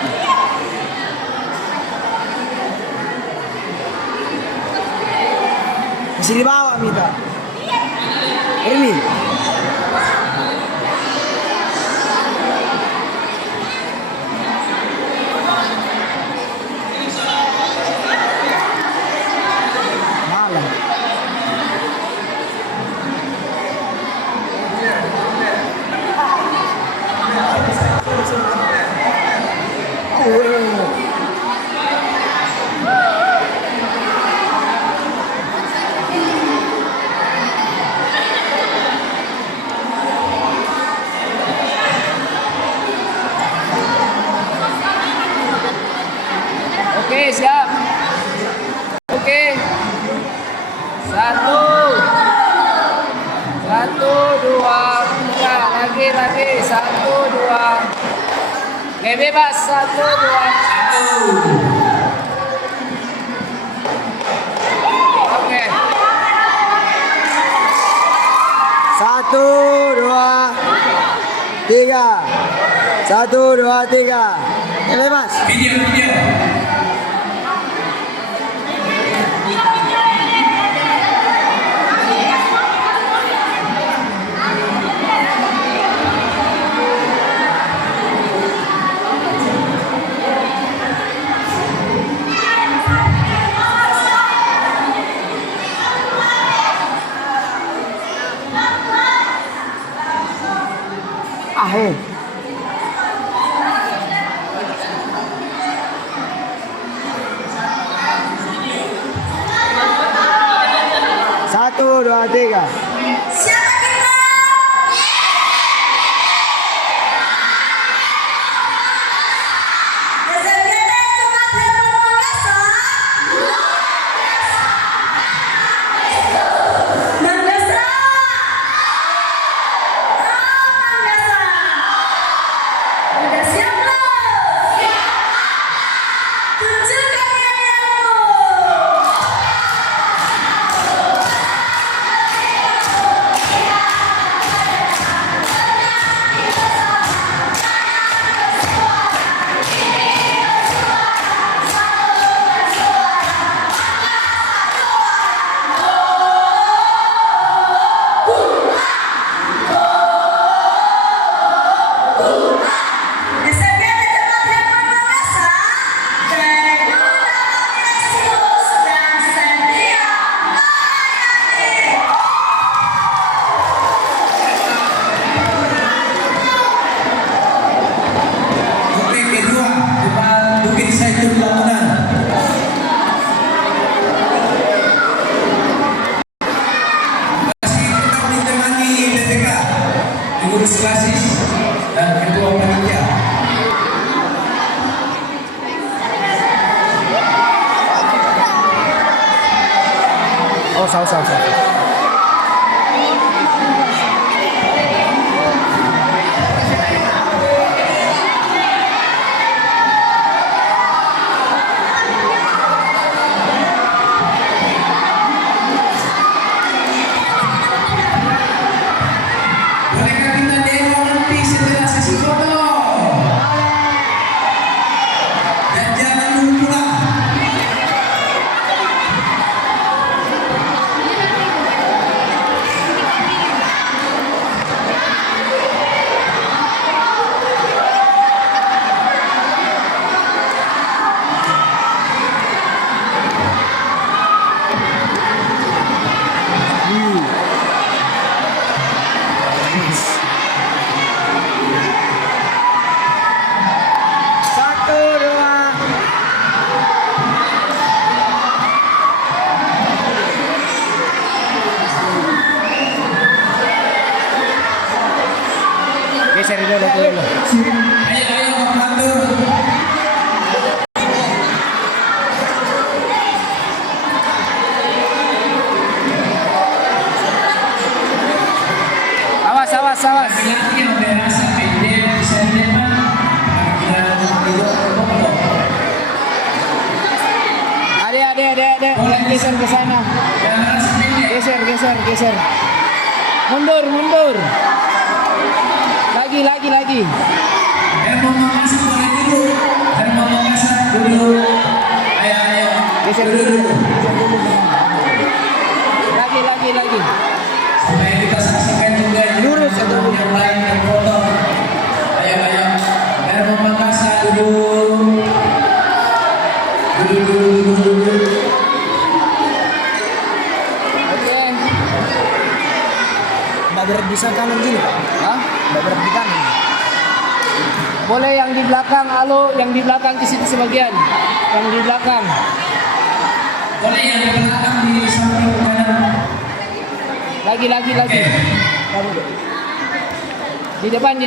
Masih di bawah, Mita. Ini. Malah. Oke, siap. Oke. Satu, dua, tiga. Lagi. Satu, dua. Oke, bebas. Satu, dua. Oke. Satu, dua, tiga. Satu, dua, tiga. Oke, bebas. Video. Ahe. Satu, dua, tiga. Siapa kita? SMGT Jemaat Herman Mangasa. Mangasa. Mangasa. Udah siap belum? Tunjukkan karyamu. pengurus klasis dan ketua panitia. Oh, salah. Bolehkah kita demo nanti setelah sesi foto? Dan jangan dulu pulang. Satu, dua. Geser dulu. Ayo, mengatur. Awas. Laki-laki yang berasa pendek bisa di depan. Kita duduk ke bawah. Adek. Geser ke sana. Yang merasa pendek. Geser. Mundur. Lagi. Hermo memasak boleh dulu. Hermo memasak dulu. Ayo. Geser dulu. Lagi. Supaya kita saksikan juga Lurus atau yang lain yang foto. Ayo. Hermo memasak dulu. Dulu. Oke. Mbak berat bisa kanan gini. Hah? Mbak berat di kanan. Boleh yang di belakang, halo, yang di belakang di situ sebagian. Yang di belakang. Boleh yang di belakang di samping kanan. Lagi. Di depan.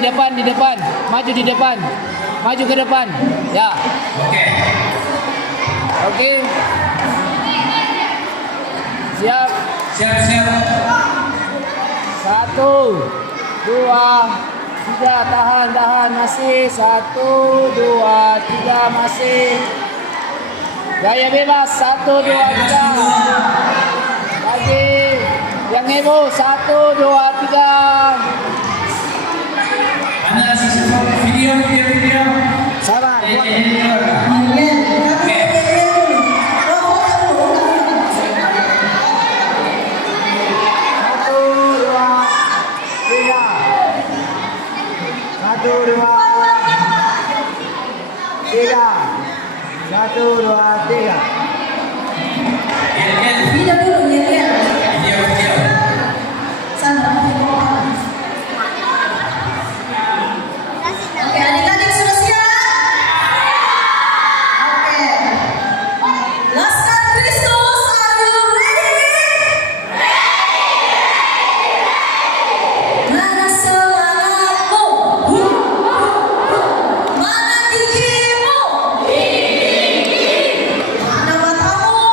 Maju di depan. Maju ke depan. Ya. Oke. Siap. Siap. 1, 2, 3, tahan masih 1, 2, 3 masih gaya bebas 1, 2, 3 lagi yang heboh 1, 2, 3 Mana sisi foto video. sabar Satu, dua, tiga. Video dulu ya. Video. Oke, adik-adik sudah siap? Oke. Laskar Kristus, are you ready? Mana semangatmu? Mana gigimu? Mana matamu?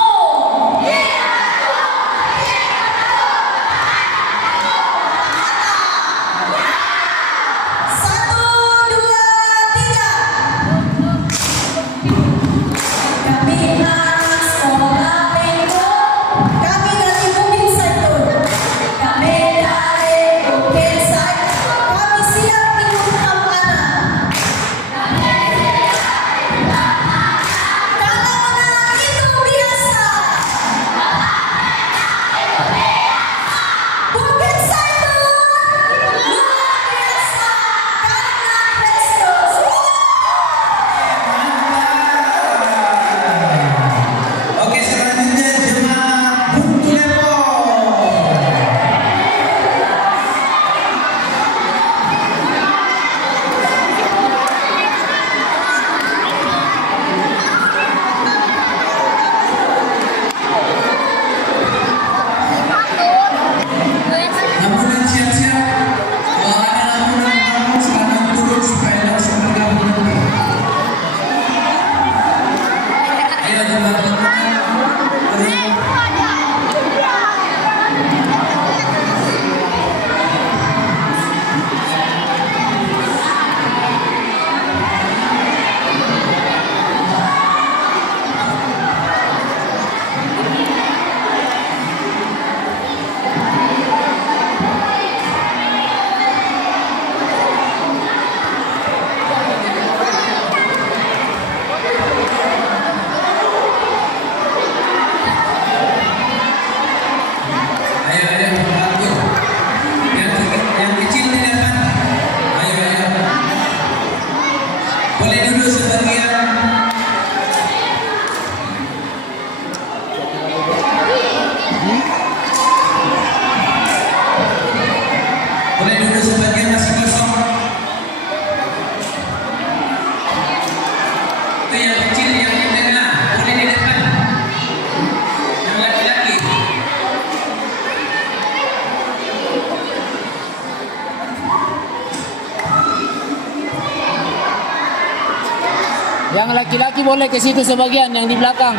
Yang laki-laki boleh ke situ sebagian, yang di belakang.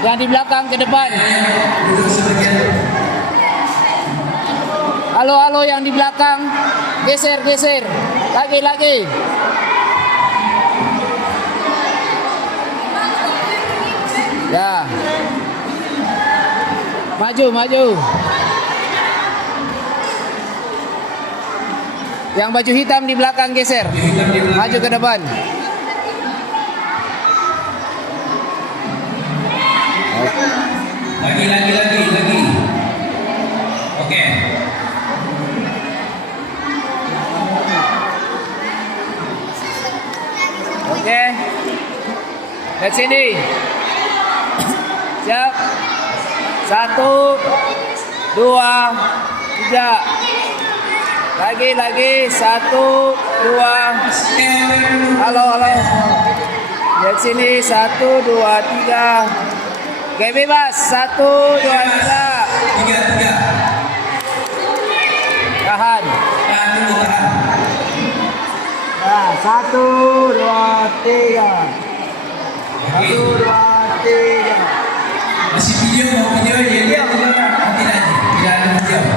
Yang di belakang ke depan. Duduk sebagian. Halo yang di belakang. Geser. Lagi. Ya. Maju. Yang baju hitam di belakang geser. Maju ke depan. Lagi. Oke. Oke. Lihat sini. Siap. 1, 2, 3. Lagi. 1, 2. Halo. Lihat sini. 1, 2, 3. Oke, bebas. 1, 2, 3. 3. Tahan. Tahan dulu. Nah, 1, 2, 3. Oke. 1, 2, 3. Masih video, mau video ya? Lihat dulu. Nanti. Tidak ada video. 1,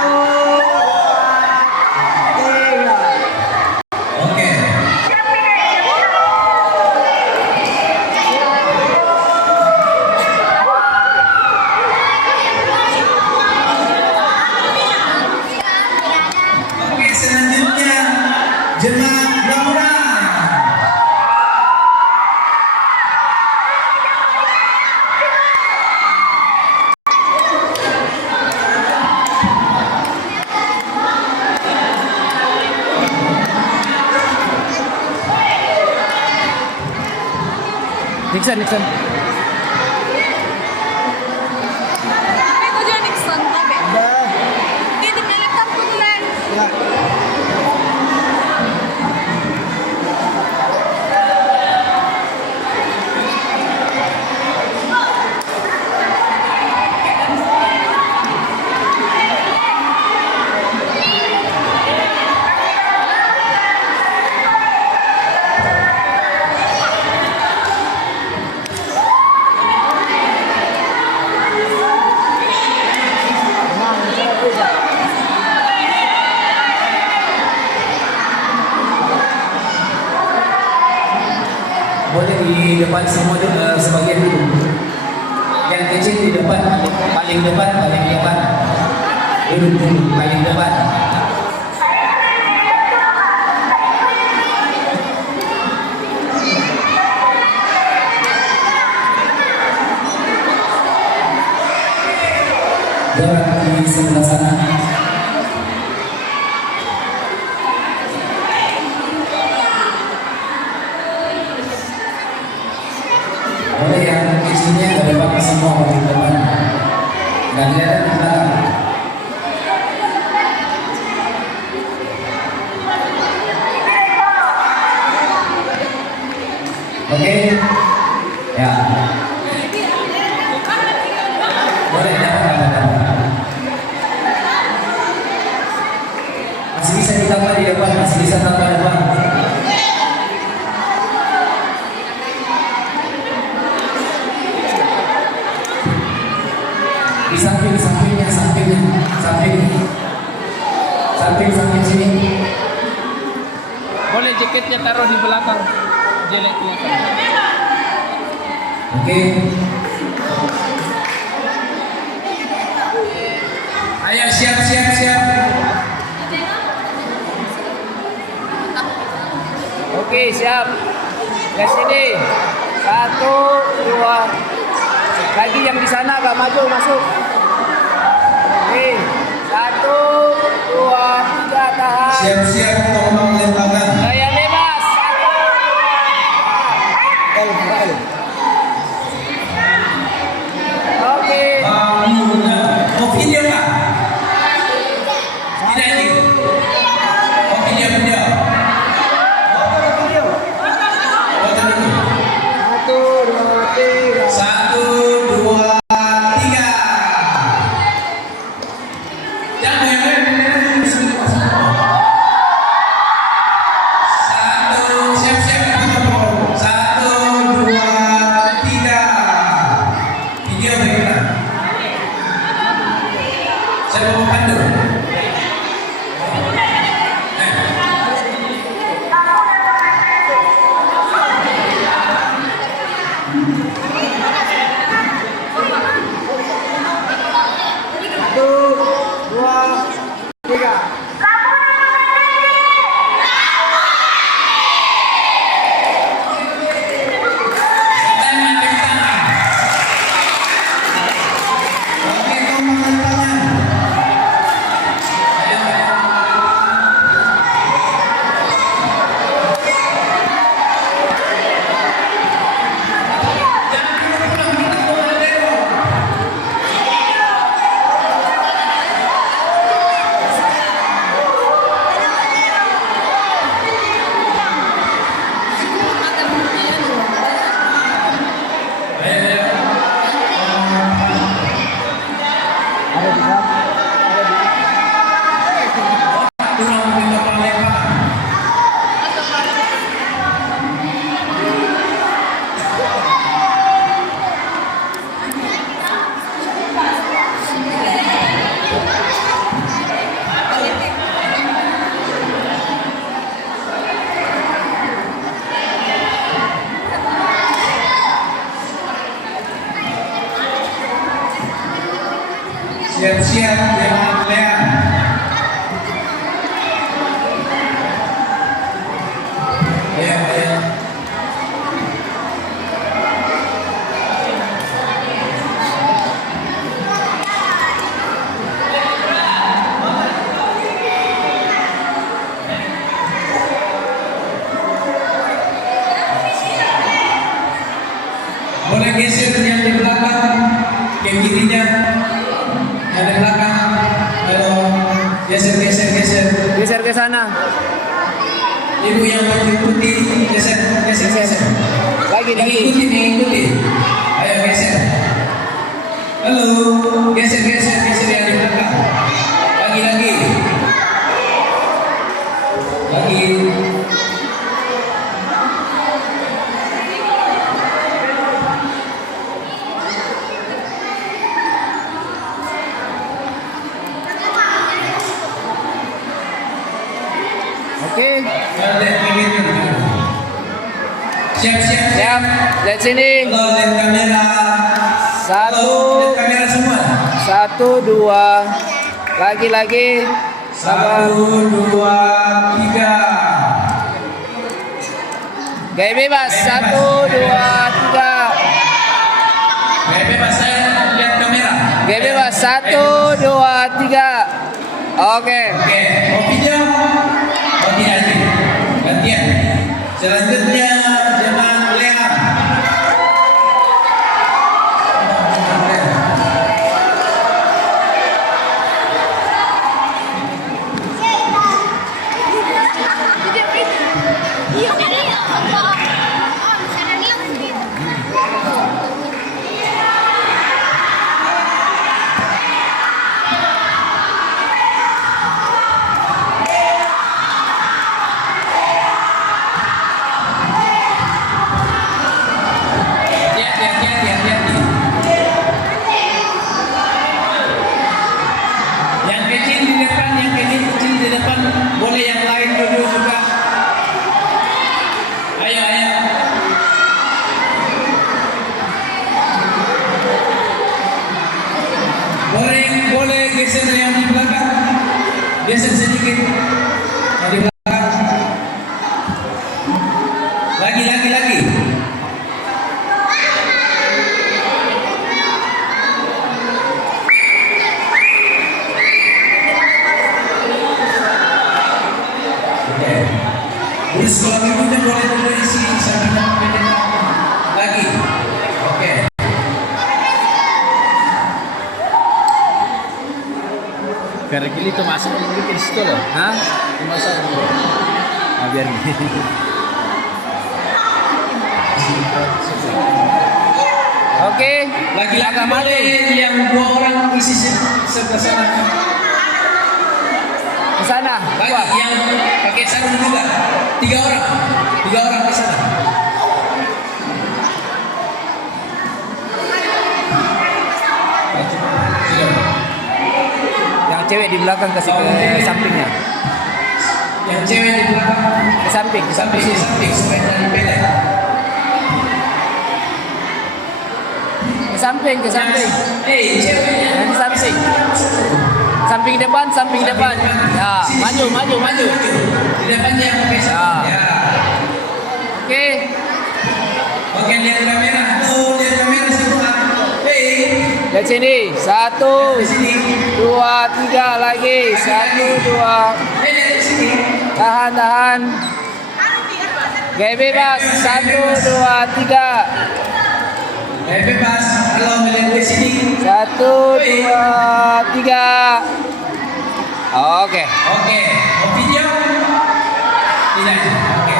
2, 3. Oke. Oke, selanjutnya jemaat Laura. Nixon. Ito dyan, Nixon. Tabi. Dito, naliptap ko lang. Boleh di depan semua sebagian dulu. Yang kecil di depan, paling depan. Duduk paling depan. Jarak di sebelah sana. Boleh yang kecilnya dari depan semua paling depan. Dan kelihatan di belakang. Oke. Ya. Boleh dapat. Masih bisa ditambah di depan, masih bisa tambah depan. Di sampingnya, samping sini. Boleh jaketnya taruh di belakang. Jelek kelihatan. Oke. Ayo siap. Oke, siap. Lihat sini. 1, 2. Lagi yang di sana agak maju masuk. Oke. 1, 2, 3, tahan. Siap, tolong lemparkan. Gaya bebas. 1, 2. Oke. Mau video nggak? Tidak ini. Oh video. Foto dulu. 1, 2, 3. 1, 2, 3. Jangan yang Saya mau pandu. Satu, dua, tiga. Siap-siap jangan kalian. Ayo. Boleh geser yang di belakang ke kirinya. Yang di belakang, geser. Geser ke sana. Ibu yang baju putih, geser. Lagi. Ikuti. Ayo geser. Halo, geser yang di belakang. Lagi. Oke. Siap. Siap. Lihat sini. Halo, lihat kamera. Satu. Halo, lihat kamera semua. Satu, dua. Lagi. 1, 2, 3. Gaya bebas. 1, 2, 3. Gaya bebas, saya lihat kamera. Gaya bebas. 1, 2, 3. Oke. Oke, mau video? Oh tidak sih. Gantian. Selanjutnya jemaah Leam. Hati-hati. Yang kecil di depan, boleh yang lain dulu juga. Ayo. Boleh geser yang di belakang. Geser sedikit. Yang di belakang. Lagi. Terus kalau ibunya boleh berisi sambil lagi. Oke. Karena gini tuh masuk di situ loh. Hah? Masuk. Nah, biar gini. Oke. Lagi-lagi boleh yang 2 orang isi sebelah sana. Ke sana. Lagi yang pakai sarung juga. 3 orang ke sana. cewek di belakang kasih ke sampingnya. Yang cewek di belakang. Ke samping, ke samping. Samping supaya dari pendek. Ke samping, ke samping. Ceweknya. Yang di samping. Samping depan, samping depan. Ya, maju, maju, maju. Di depannya yang pakai Ya. ya. Oke. Oke, lihat kamera. Tuh, lihat kamera semua. Lihat sini. 1, 2, 3 lagi. 1, 2. Lihat di sini. Tahan, tahan. Gaya bebas. 1, 2, 3. Bebas. Halo, melihat di sini. 1, 2, 3. Oke. Oke, mau video? Tidak. Oke.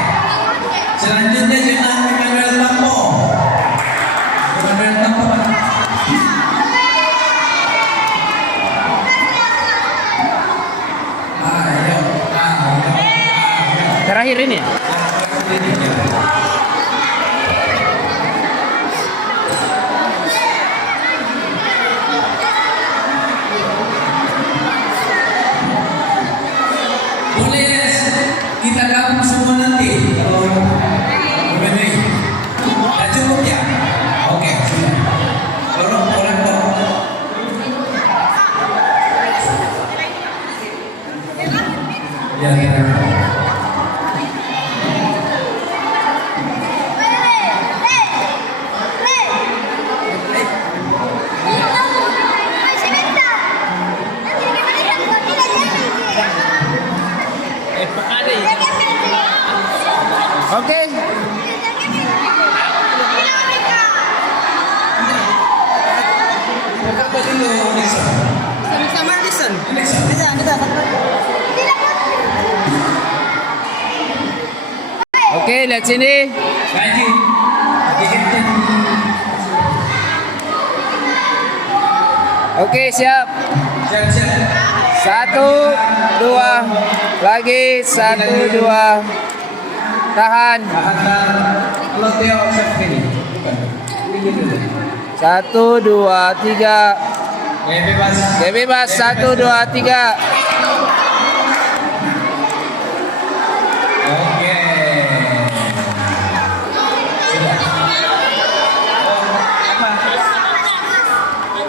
Selanjutnya jangan Emmanuel Tampo. Emmanuel Tampo. Ayo. Terakhir ini ya? Boleh kita gabung semua nanti kalau begini. Tidak cukup ya? Oke, sudah. Tolong, tolong. Ya, Oke. apa dulu, Nixon? Sama Listen. Nixon. Oke, lihat sini. Lagi. Lagi Captain. Oke, siap. Siap, siap. 1, 2. Lagi. 1, 2. Tahan. Kalau Theo siap ini. Bukan. Ini dulu. 1, 2, 3. Bebas. Gaya bebas. 1, 2, 3. Oke. Sudah. Oh, apa?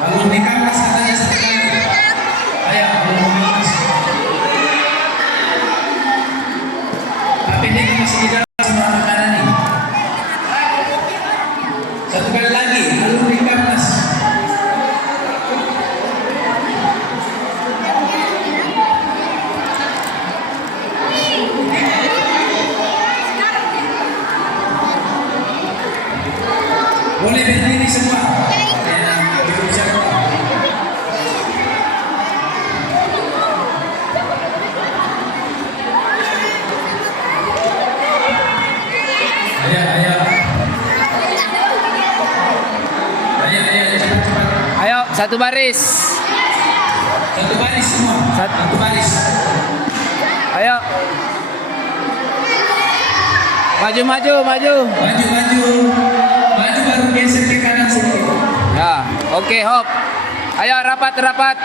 Lalu nikah mas katanya satu kali. Ayo, mas. Tapi ini masih di dalam semua makanan nih. Satu kali lagi, lalu nikah mas. Boleh berdiri semua. Duduk siapa? Ayo, ayo. Ayo, cepat. Ayo, satu baris. Satu baris semua. Satu baris. Ayo. Maju, maju, maju. Maju. Maju baru geser ke kanan sedikit. Ya, oke, hop. Ayo, rapat, rapat.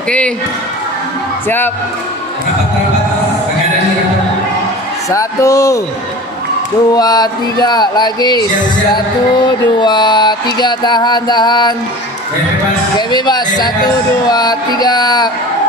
Oke. Siap. Rapat. Pengadaan ini rapat. 1, 2, 3 lagi. Siap. 1, 2, 3 tahan, tahan. Bebas. Gaya bebas. 1, 2, 3.